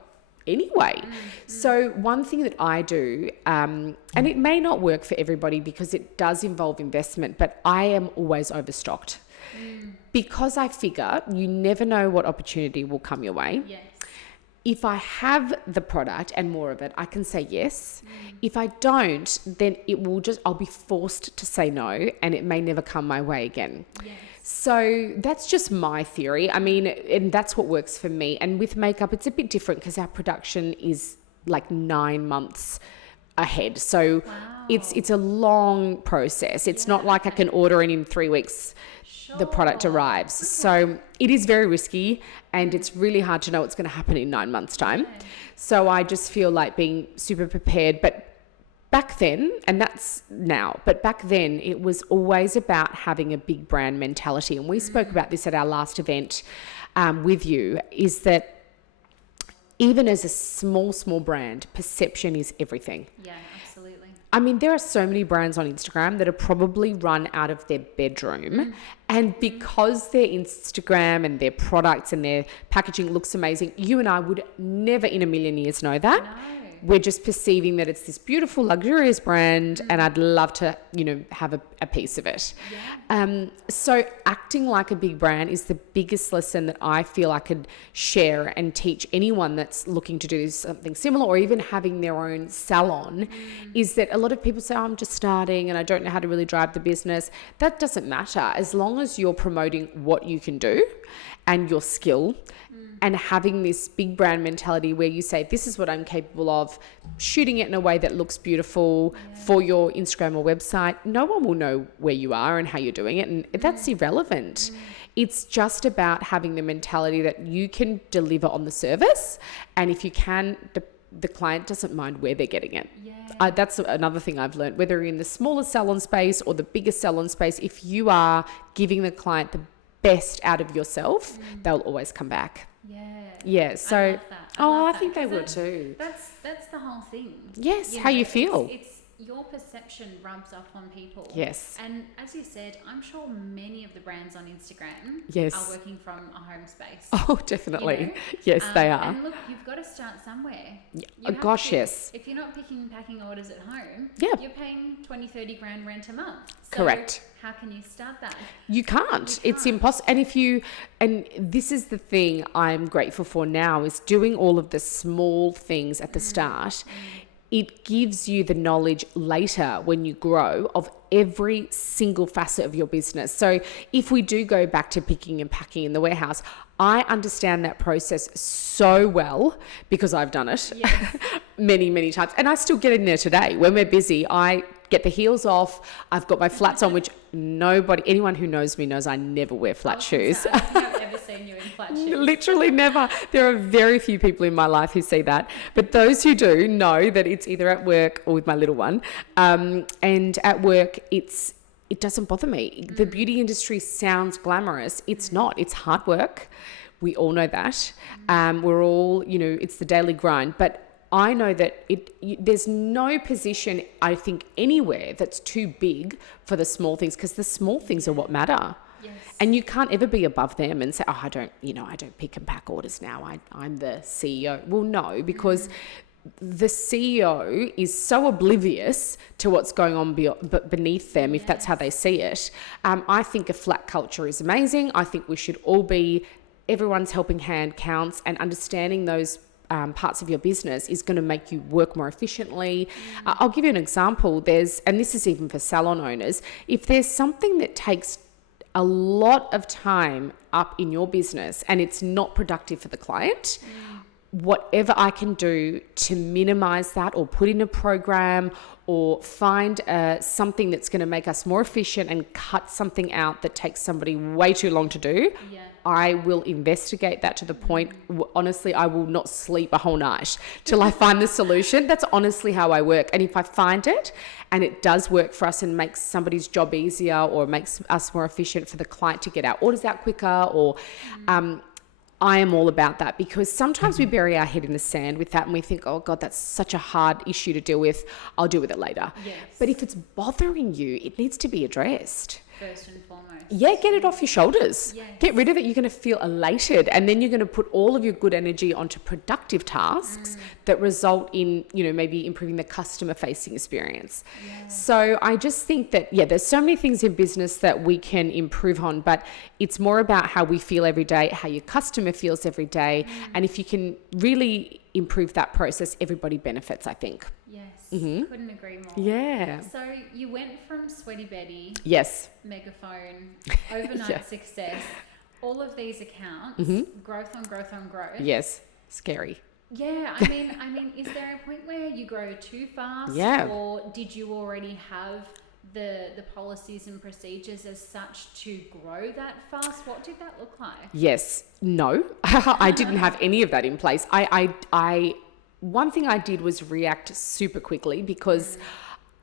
anyway. So one thing that I do, and it may not work for everybody because it does involve investment, but I am always overstocked. Because I figure you never know what opportunity will come your way. Yes. If I have the product and more of it, I can say yes. If I don't, then I'll be forced to say no, and it may never come my way again. Yes. So that's just my theory. I mean, and that's what works for me. And with makeup, it's a bit different because our production is like 9 months ahead. So it's a long process. It's not like I can order and in 3 weeks the product arrives. So it is very risky, and it's really hard to know what's going to happen in 9 months' time. So I just feel like being super prepared. But back then, and that's now, but back then it was always about having a big brand mentality. And we spoke about this at our last event with you, is that even as a small brand, perception is everything. Yeah, absolutely. I mean, there are so many brands on Instagram that are probably run out of their bedroom. And because their Instagram and their products and their packaging looks amazing, you and I would never in a million years know that. No. We're just perceiving that it's this beautiful, luxurious brand, and I'd love to, have a piece of it. Yeah. So acting like a big brand is the biggest lesson that I feel I could share and teach anyone that's looking to do something similar, or even having their own salon, is that a lot of people say, I'm just starting and I don't know how to really drive the business. That doesn't matter, as long as you're promoting what you can do and your skill. And having this big brand mentality where you say, this is what I'm capable of, shooting it in a way that looks beautiful for your Instagram or website, no one will know where you are and how you're doing it. And that's irrelevant. It's just about having the mentality that you can deliver on the service. And if you can, the client doesn't mind where they're getting it. Yeah. That's another thing I've learned, whether you're in the smaller salon space or the bigger salon space, if you are giving the client the best out of yourself, they'll always come back. Yeah. So, I love that. I think they will too. That's the whole thing. Yes. How you feel. It's your perception rubs off on people. Yes. And as you said, I'm sure many of the brands on Instagram are working from a home space. Oh, definitely. Yes, they are. And look, you've got to start somewhere. Yes. If you're not picking and packing orders at home, you're paying 20, 30 grand rent a month. So correct. How can you start that? You can't. It's impossible. And this is the thing I'm grateful for now, is doing all of the small things at the start. It gives you the knowledge later when you grow of every single facet of your business. So if we do go back to picking and packing in the warehouse, I understand that process so well because I've done it many, many times. And I still get in there today. When we're busy, I get the heels off. I've got my flats on, which anyone who knows me knows I never wear flat shoes. I don't think I've ever seen you in flat shoes. Literally never. There are very few people in my life who see that. But those who do know that it's either at work or with my little one. And at work, it doesn't bother me. The beauty industry sounds glamorous. It's not. It's hard work. We all know that. We're all, it's the daily grind. But I know that there's no position, I think, anywhere that's too big for the small things, because the small things are what matter. Yes. And you can't ever be above them and say, oh, I don't pick and pack orders now. I'm the CEO. Well, no, because the CEO is so oblivious to what's going on beneath them, if that's how they see it. I think a flat culture is amazing. I think we should all everyone's helping hand counts, and understanding those parts of your business is going to make you work more efficiently. I'll give you an example. And this is even for salon owners, if there's something that takes a lot of time up in your business and it's not productive for the client, whatever I can do to minimize that, or put in a program, or find something that's going to make us more efficient and cut something out that takes somebody way too long to do, I will investigate that to the point, honestly, I will not sleep a whole night till I find the solution. That's honestly how I work. And if I find it and it does work for us and makes somebody's job easier, or makes us more efficient for the client to get our orders out quicker, or I am all about that, because sometimes we bury our head in the sand with that and we think, oh God, that's such a hard issue to deal with. I'll deal with it later. Yes. But if it's bothering you, it needs to be addressed. First and foremost. Yeah, get it off your shoulders. Yes. Get rid of it. You're going to feel elated, and then you're going to put all of your good energy onto productive tasks that result in, maybe improving the customer facing experience. Yeah. So I just think that, there's so many things in business that we can improve on, but it's more about how we feel every day, how your customer feels every day. And if you can really improve that process, everybody benefits, I think. Yes, couldn't agree more. Yeah. So you went from Sweaty Betty, yes, Megaphone, overnight success, all of these accounts, growth on growth on growth. Yes, scary. Yeah, I mean, is there a point where you grow too fast? Yeah. Or did you already have the policies and procedures as such to grow that fast? What did that look like? Yes. No, I didn't have any of that in place. One thing I did was react super quickly, because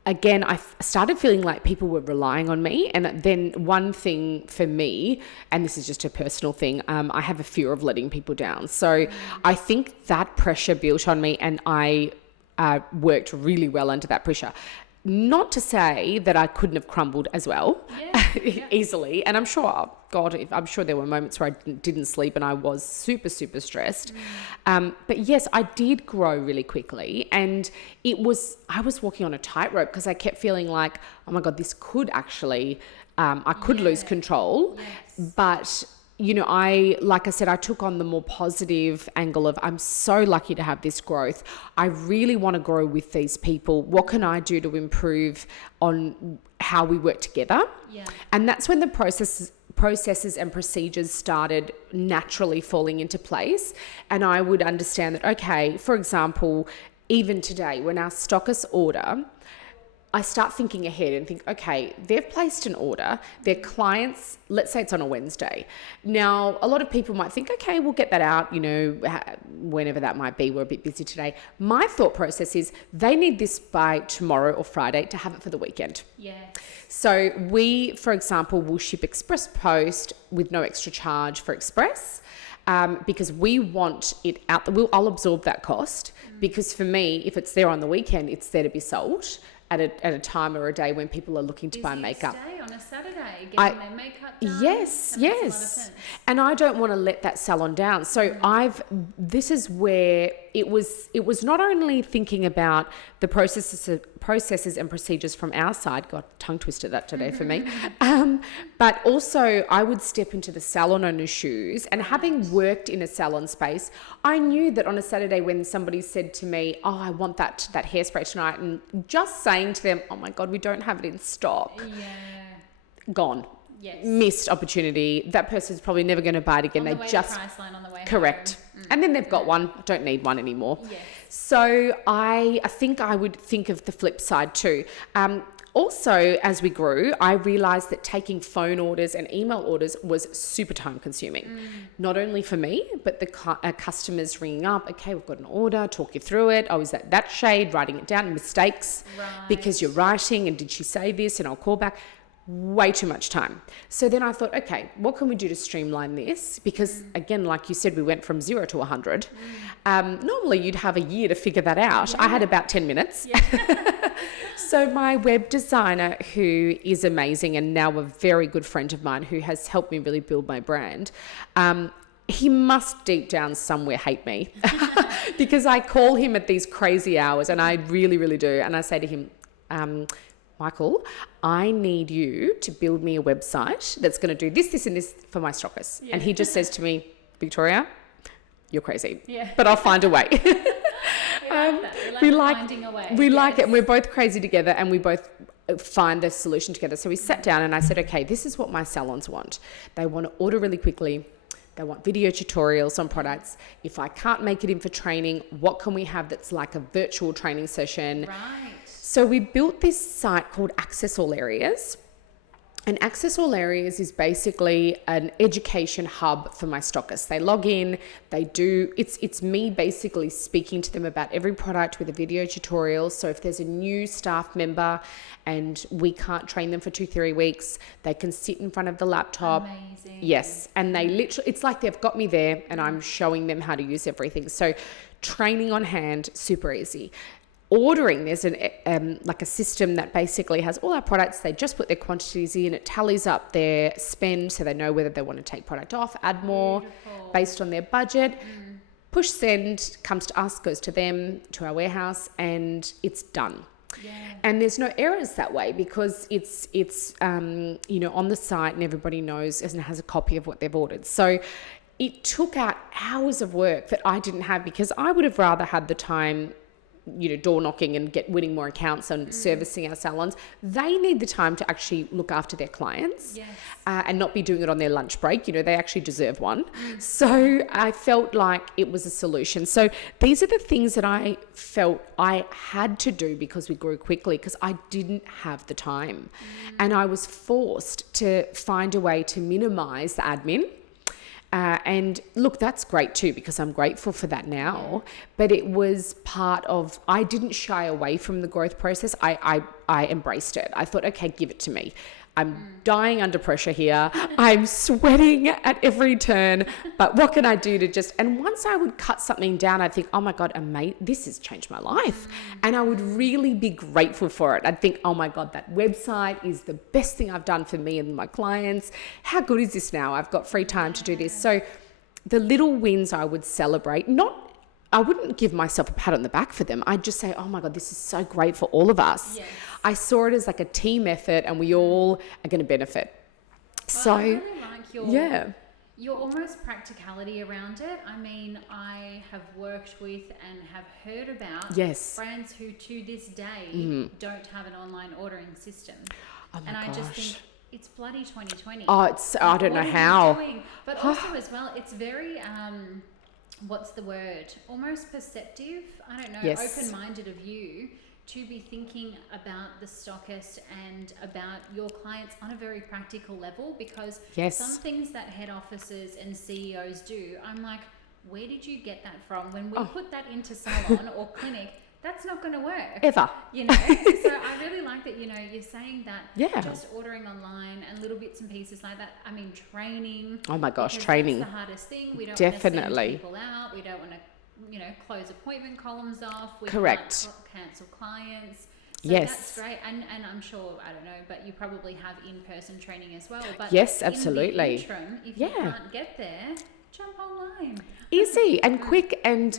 again, I started feeling like people were relying on me. And then one thing for me, and this is just a personal thing, I have a fear of letting people down. So I think that pressure built on me, and I worked really well under that pressure. Not to say that I couldn't have crumbled as well, easily. And I'm sure, I'm sure there were moments where I didn't sleep and I was super, super stressed. But yes, I did grow really quickly, and I was walking on a tightrope, because I kept feeling like, oh my God, this could actually, I could lose control. Yes. But like I said, I took on the more positive angle of, I'm so lucky to have this growth. I really want to grow with these people. What can I do to improve on how we work together? Yeah. And that's when the processes and procedures started naturally falling into place. And I would understand that, okay, for example, even today, when our stockists order, I start thinking ahead and think, okay, they've placed an order, their clients, let's say it's on a Wednesday. Now, a lot of people might think, okay, we'll get that out, whenever that might be. We're a bit busy today. My thought process is they need this by tomorrow or Friday to have it for the weekend. Yes. So we, for example, will ship express post with no extra charge for express. Because we want it out. I'll absorb that cost, because for me, if it's there on the weekend, it's there to be sold at a time or a day when people are looking to buy makeup. Day on a Saturday, getting their makeup done. Yes. And I don't want to let that salon down. So this is where it was not only thinking about the processes and procedures from our side. God, tongue twisted that today for me. But also I would step into the salon owner's shoes, and having worked in a salon space, I knew that on a Saturday when somebody said to me, oh, I want that hairspray tonight, and just saying to them, oh my God, we don't have it in stock. Yeah. Gone. Yes. Missed opportunity. That person's probably never going to buy it again. On the price line on the way correct. Home. And then they've got one, don't need one anymore. Yes. So I think I would think of the flip side too. Also, as we grew, I realized that taking phone orders and email orders was super time consuming. Not only for me, but the customers ringing up, okay, we've got an order, talk you through it. Oh, is that shade? Writing it down, mistakes because you're writing, and did she say this? And I'll call back. Way too much time. So then I thought, okay, what can we do to streamline this? Because again, like you said, we went from 0 to 100. Normally you'd have a year to figure that out. I had about 10 minutes. So my web designer, who is amazing and now a very good friend of mine, who has helped me really build my brand, he must deep down somewhere hate me because I call him at these crazy hours, and I really, really do. And I say to him, Michael, I need you to build me a website that's going to do this, this, and this for my stockists. Yeah. And he just says to me, Victoria, you're crazy, but I'll find a way. We like finding a way. We like it, and we're both crazy together, and we both find the solution together. So we sat down and I said, okay, this is what my salons want. They want to order really quickly. They want video tutorials on products. If I can't make it in for training, what can we have that's like a virtual training session? Right. So we built this site called Access All Areas. And Access All Areas is basically an education hub for my stockists. They log in, it's me basically speaking to them about every product with a video tutorial. So if there's a new staff member and we can't train them for 2-3 weeks, they can sit in front of the laptop. Amazing. Yes. And they literally, it's like they've got me there and I'm showing them how to use everything. So training on hand, super easy. Ordering, there's like a system that basically has all our products. They just put their quantities in, it tallies up their spend so they know whether they want to take product off, add more based on their budget. Push send, comes to us, goes to them, to our warehouse, and it's done. Yeah. And there's no errors that way because it's on the site and everybody knows and has a copy of what they've ordered. So it took out hours of work that I didn't have because I would have rather had the time door knocking and winning more accounts and servicing our salons. They need the time to actually look after their clients and not be doing it on their lunch break. They actually deserve one. So I felt like it was a solution. So these are the things that I felt I had to do because we grew quickly because I didn't have the time. And I was forced to find a way to minimize the admin. And look, that's great too, because I'm grateful for that now, but it was part of, I didn't shy away from the growth process. I embraced it. I thought, okay, give it to me. I'm dying under pressure here. I'm sweating at every turn, but what can I do to and once I would cut something down, I'd think, oh my God, this has changed my life. And I would really be grateful for it. I'd think, oh my God, that website is the best thing I've done for me and my clients. How good is this now? I've got free time to do this. So the little wins I would celebrate, I wouldn't give myself a pat on the back for them. I'd just say, oh my God, this is so great for all of us. Yes. I saw it as like a team effort and we all are going to benefit. Well, I really like your almost practicality around it. I mean, I have worked with and have heard about brands who to this day don't have an online ordering system. Oh my gosh. I just think it's bloody 2020. Oh, I don't know how. But also as well, it's very... what's the word? Almost perceptive. I don't know. Yes. Open-minded of you to be thinking about the stockist and about your clients on a very practical level because some things that head offices and CEOs do, I'm like, where did you get that from? When we put that into salon or clinic, that's not going to work. Ever. So I really like that, you're saying that just ordering online and little bits and pieces like that. I mean, training. Oh my gosh, training. That's the hardest thing. We don't want to send people out. We don't want to, close appointment columns off. We can't cancel clients. So that's great. And I'm sure, I don't know, but you probably have in-person training as well. But yes, absolutely. In the interim, if you can't get there, jump online. Easy and quick and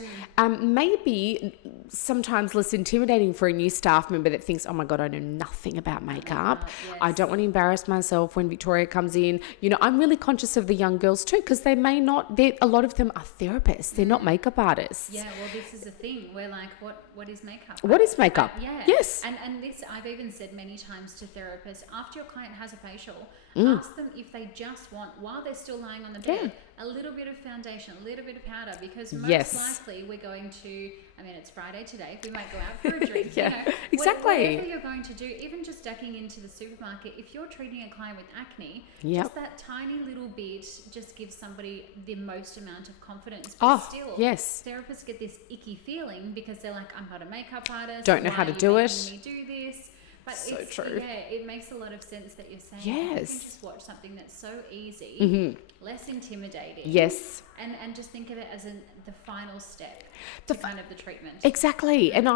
maybe sometimes less intimidating for a new staff member that thinks, oh my God, I know nothing about makeup. I don't want to embarrass myself when Victoria comes in. I'm really conscious of the young girls too because they may not, a lot of them are therapists. They're not makeup artists. Yeah, well, this is the thing. We're like, what is makeup? What is makeup? Yes. And this, I've even said many times to therapists, after your client has a facial, ask them if they just want, while they're still lying on the bed, a little bit of foundation, a little bit of powder, because most Yes. likely we're going to, I mean, it's Friday today, we might go out for a drink. Yeah, you know, exactly. Whatever you're going to do, even just ducking into the supermarket, if you're treating a client with acne, Yep. just that tiny little bit just gives somebody the most amount of confidence. But Oh, still, yes. therapists get this icky feeling because they're like, I'm not a makeup artist. Don't know why how are to you do making it. me do this? But So it's, true. yeah, it makes a lot of sense that you're saying, Yes. you can just watch something that's so easy, less intimidating. Yes. And just think of it as the final step The to kind of the treatment. Exactly. And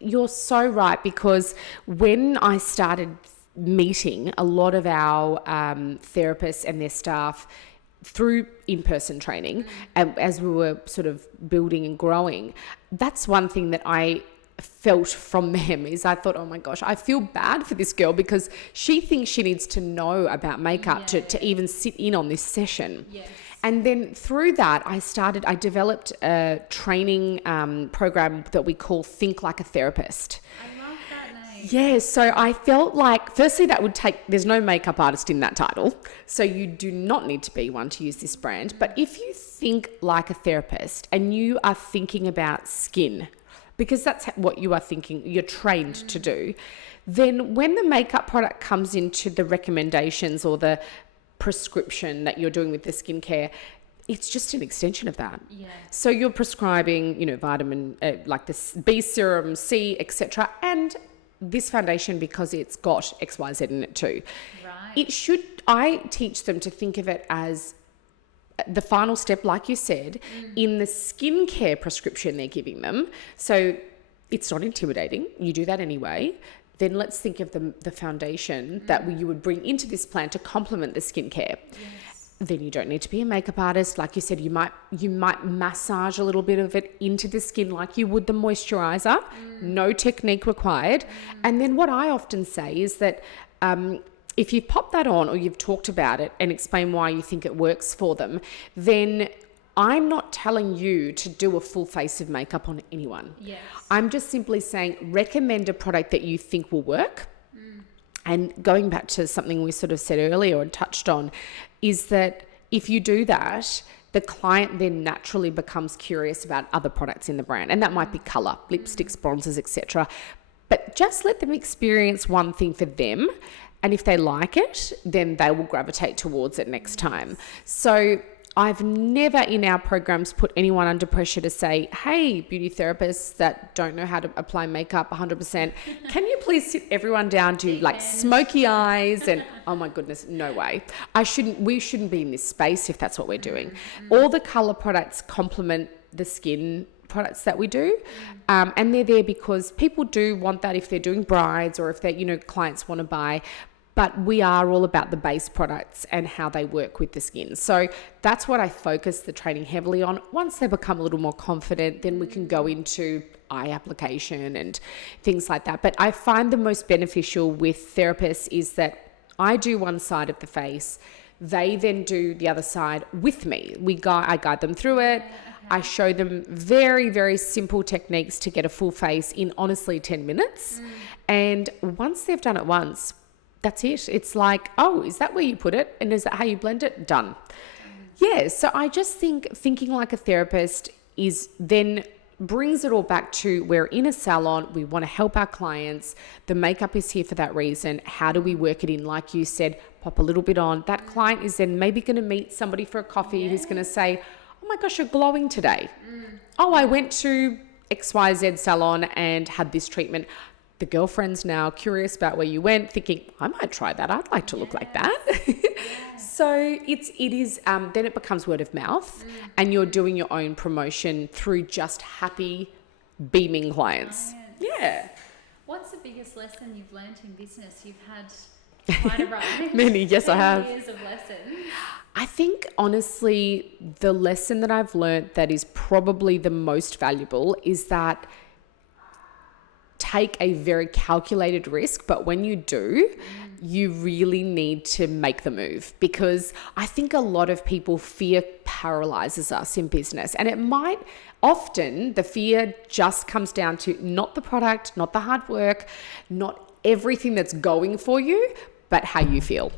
you're so right, because when I started meeting a lot of our therapists and their staff through in-person training, as we were sort of building and growing, that's one thing that I felt from them is I thought, oh my gosh, I feel bad for this girl because she thinks she needs to know about makeup to even sit in on this session. Yes. And then through that, I developed a training program that we call Think Like a Therapist. I love that name. Yeah, so I felt like, firstly, there's no makeup artist in that title, so you do not need to be one to use this brand. But if you think like a therapist and you are thinking about skin, because that's what you are thinking, you're trained to do, then when the makeup product comes into the recommendations or the prescription that you're doing with the skincare, it's just an extension of that. Yeah. So you're prescribing, vitamin, like the B serum, C, etc., and this foundation because it's got XYZ in it too. Right. I teach them to think of it as the final step, like you said, in the skincare prescription they're giving them. So it's not intimidating. You do that anyway. Then let's think of the foundation that you would bring into this plan to complement the skincare. Yes. Then you don't need to be a makeup artist. Like you said, you might massage a little bit of it into the skin like you would the moisturizer. No technique required. And then what I often say is that if you've popped that on or you've talked about it and explain why you think it works for them, then I'm not telling you to do a full face of makeup on anyone. Yes. I'm just simply saying recommend a product that you think will work. And going back to something we sort of said earlier and touched on, is that if you do that, the client then naturally becomes curious about other products in the brand. And that might be colour, lipsticks, bronzers, etc. But just let them experience one thing for them. And if they like it, then they will gravitate towards it next time. So I've never in our programs put anyone under pressure to say, hey, beauty therapists that don't know how to apply makeup 100%, can you please sit everyone down to like smoky eyes and, oh my goodness, no way. We shouldn't be in this space if that's what we're doing. All the colour products complement the skin products that we do, and they're there because people do want that if they're doing brides or if they clients want to buy, but we are all about the base products and how they work with the skin. So that's what I focus the training heavily on. Once they become a little more confident, then we can go into eye application and things like that. But I find the most beneficial with therapists is that I do one side of the face, they then do the other side with me. I guide them through it. I show them very, very simple techniques to get a full face in honestly 10 minutes. And once they've done it once, that's it. It's like, oh, is that where you put it? And is that how you blend it? Done. Yeah. So I just think thinking like a therapist is then brings it all back to we're in a salon. We want to help our clients. The makeup is here for that reason. How do we work it in? Like you said, pop a little bit on. That client is then maybe going to meet somebody for a coffee who's going to say, oh my gosh, you're glowing today. Oh, I went to XYZ salon and had this treatment. The girlfriend's now curious about where you went, thinking, I might try that. I'd like to look like that. So it is, then it becomes word of mouth and you're doing your own promotion through just happy, beaming clients. Yeah. What's the biggest lesson you've learned in business? You've had quite a ride. Many, yes, I have. Years of lessons. I think, honestly, the lesson that I've learned that is probably the most valuable is that take a very calculated risk, but when you do, you really need to make the move, because I think a lot of people, fear paralyzes us in business, and it might often, the fear just comes down to not the product, not the hard work, not everything that's going for you, but how you feel.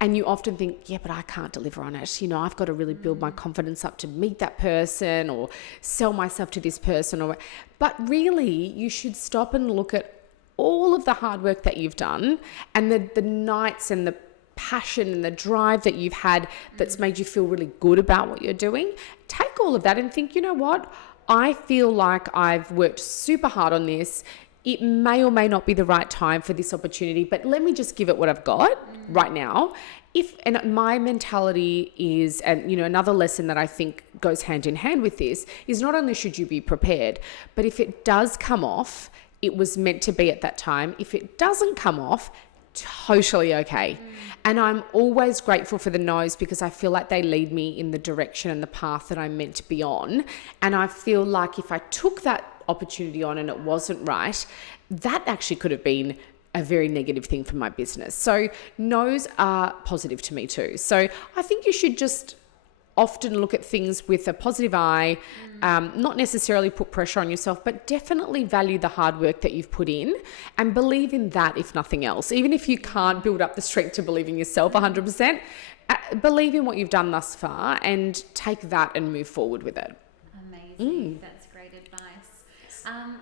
And you often think, yeah, but I can't deliver on it. You know, I've got to really build my confidence up to meet that person or sell myself to this person. But really, you should stop and look at all of the hard work that you've done and the nights and the passion and the drive that you've had that's made you feel really good about what you're doing. Take all of that and think, you know what? I feel like I've worked super hard on this. It may or may not be the right time for this opportunity, but let me just give it what I've got right now. And my mentality is, and you know, another lesson that I think goes hand in hand with this is not only should you be prepared, but if it does come off, it was meant to be at that time. If it doesn't come off, totally okay. And I'm always grateful for the no's because I feel like they lead me in the direction and the path that I'm meant to be on. And I feel like if I took that opportunity on and it wasn't right, that actually could have been a very negative thing for my business. So no's are positive to me too. So I think you should just often look at things with a positive eye, not necessarily put pressure on yourself, but definitely value the hard work that you've put in and believe in that, if nothing else. Even if you can't build up the strength to believe in yourself 100%, believe in what you've done thus far and take that and move forward with it. Amazing. That's great advice.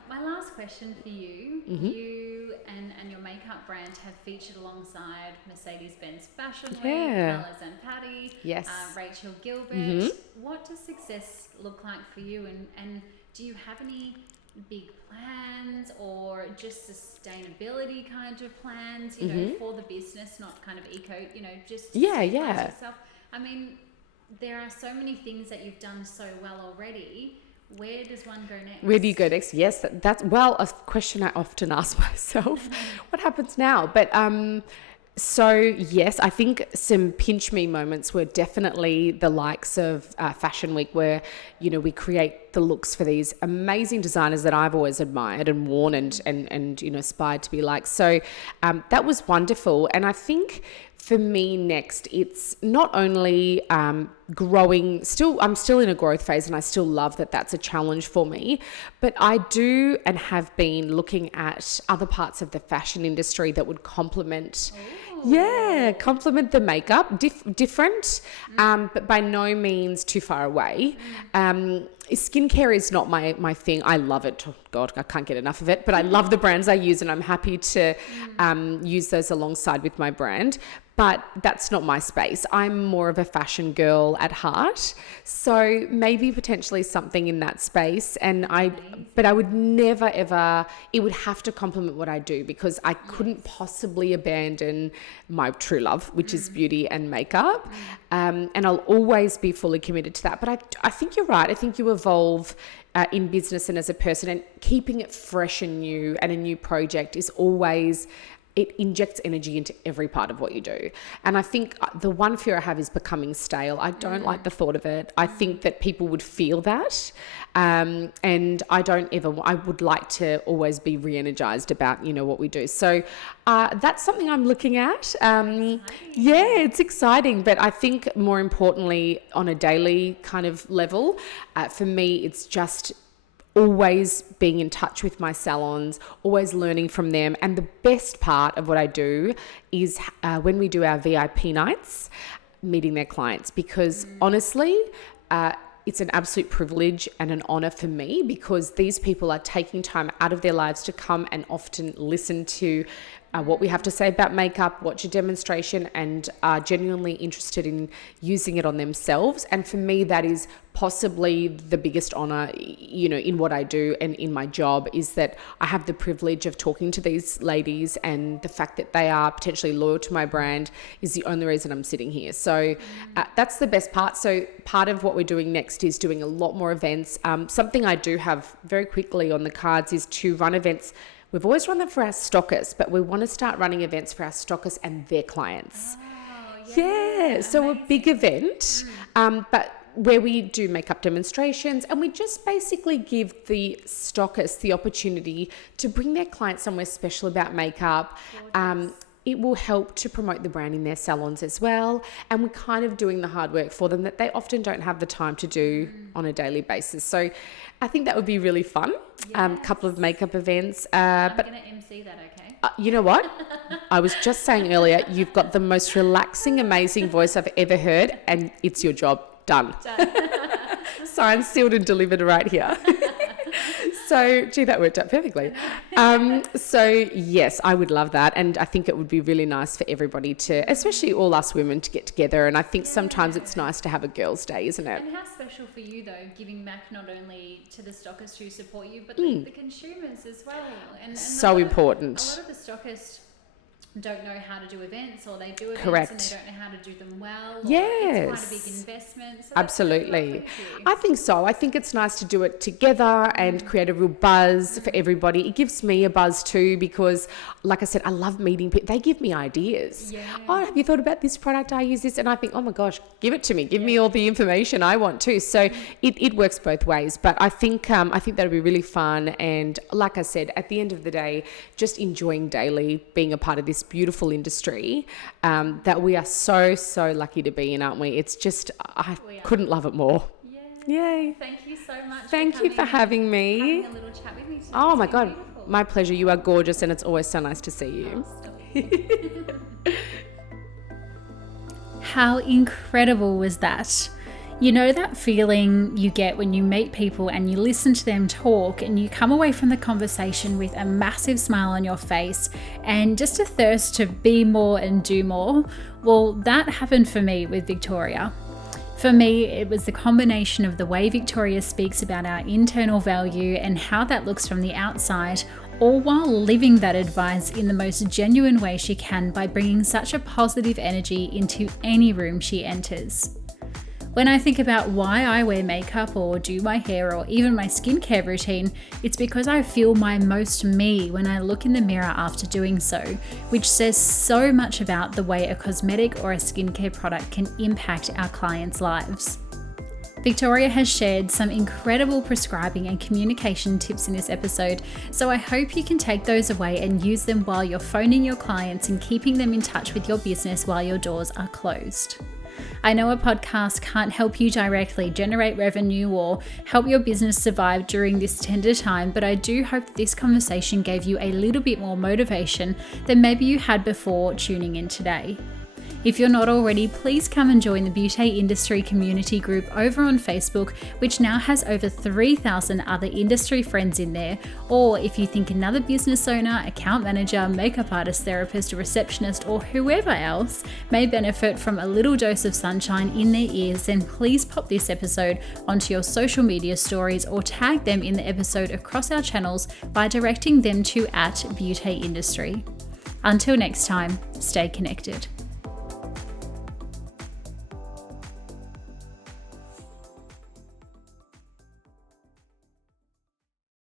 My last question for you, you and your makeup brand have featured alongside Mercedes-Benz Fashion Week, Alice and Patty, Rachel Gilbert. What does success look like for you, and do you have any big plans or just sustainability kind of plans, you know, for the business, not kind of eco, you know, just yourself? I mean, there are so many things that you've done so well already. Where does one go next? Where do you go next? Yes, that's a question I often ask myself. What happens now? But so yes, I think some pinch me moments were definitely the likes of Fashion Week, where you know we create the looks for these amazing designers that I've always admired and worn and you know aspired to be like. So that was wonderful, and I think for me next, it's not only growing, I'm still in a growth phase and I still love that that's a challenge for me, but I do and have been looking at other parts of the fashion industry that would complement the makeup, different, but by no means too far away. Skincare is not my thing. I love it. Oh God, I can't get enough of it, but I love the brands I use and I'm happy to use those alongside with my brand. But that's not my space. I'm more of a fashion girl at heart. So maybe potentially something in that space. But I would never ever, it would have to complement what I do because I couldn't possibly abandon my true love, which is beauty and makeup. And I'll always be fully committed to that. But I think you're right. I think you evolve in business and as a person, and keeping it fresh and new and a new project is always, it injects energy into every part of what you do. And I think the one fear I have is becoming stale. I don't like the thought of it. I think that people would feel that. And I would like to always be re-energized about, you know, what we do. So that's something I'm looking at. It's exciting. But I think more importantly, on a daily kind of level, for me, it's just always being in touch with my salons, always learning from them. And the best part of what I do is when we do our VIP nights, meeting their clients, because honestly, it's an absolute privilege and an honor for me because these people are taking time out of their lives to come and often listen to what we have to say about makeup, watch a demonstration, and are genuinely interested in using it on themselves. And for me, that is possibly the biggest honor, you know, in what I do and in my job, is that I have the privilege of talking to these ladies, and the fact that they are potentially loyal to my brand is the only reason I'm sitting here. So that's the best part. So part of what we're doing next is doing a lot more events. Something I do have very quickly on the cards is to run events. We've always run them for our stockers, but we want to start running events for our stockers and their clients. So a big event, but where we do makeup demonstrations, and we just basically give the stockers the opportunity to bring their clients somewhere special about makeup, it will help to promote the brand in their salons as well. And we're kind of doing the hard work for them that they often don't have the time to do on a daily basis. So I think that would be really fun. Yes. Couple of makeup events. I'm going to MC that, okay? You know what? I was just saying earlier, you've got the most relaxing, amazing voice I've ever heard, and it's your job. Done. Signed, sealed, and delivered right here. So, gee, that worked out perfectly. So, yes, I would love that. And I think it would be really nice for everybody to, especially all us women, to get together. And I think sometimes it's nice to have a girls' day, isn't it? And how special for you, though, giving back not only to the stockists who support you, but the consumers as well. And so important. A lot of the stockists don't know how to do events, or they do events Correct. and they don't know how to do them well. Yes. It's quite a big investment. So absolutely. I think so. I think it's nice to do it together and create a real buzz for everybody. It gives me a buzz too, because like I said, I love meeting people. They give me ideas. Yeah. Oh, have you thought about this product? I use this. And I think, oh my gosh, give it to me. Give me all the information I want too. So it works both ways. But I think that'll be really fun. And like I said, at the end of the day, just enjoying daily being a part of this beautiful industry that we are so lucky to be in, aren't we? It's just, I couldn't love it more. Yay. Thank you so much. Thank you for having me. Having a little chat with me today. Oh my It's been God, beautiful. my pleasure. You are gorgeous, and it's always so nice to see you. How incredible was that? You know that feeling you get when you meet people and you listen to them talk and you come away from the conversation with a massive smile on your face and just a thirst to be more and do more? Well, that happened for me with Victoria. For me, it was the combination of the way Victoria speaks about our internal value and how that looks from the outside, all while living that advice in the most genuine way she can by bringing such a positive energy into any room she enters. When I think about why I wear makeup or do my hair or even my skincare routine, it's because I feel my most me when I look in the mirror after doing so, which says so much about the way a cosmetic or a skincare product can impact our clients' lives. Victoria has shared some incredible prescribing and communication tips in this episode, so I hope you can take those away and use them while you're phoning your clients and keeping them in touch with your business while your doors are closed. I know a podcast can't help you directly generate revenue or help your business survive during this tender time, but I do hope that this conversation gave you a little bit more motivation than maybe you had before tuning in today. If you're not already, please come and join the beauty industry community group over on Facebook, which now has over 3,000 other industry friends in there. Or if you think another business owner, account manager, makeup artist, therapist, receptionist, or whoever else may benefit from a little dose of sunshine in their ears, then please pop this episode onto your social media stories or tag them in the episode across our channels by directing them to @beautyindustry. Until next time, stay connected.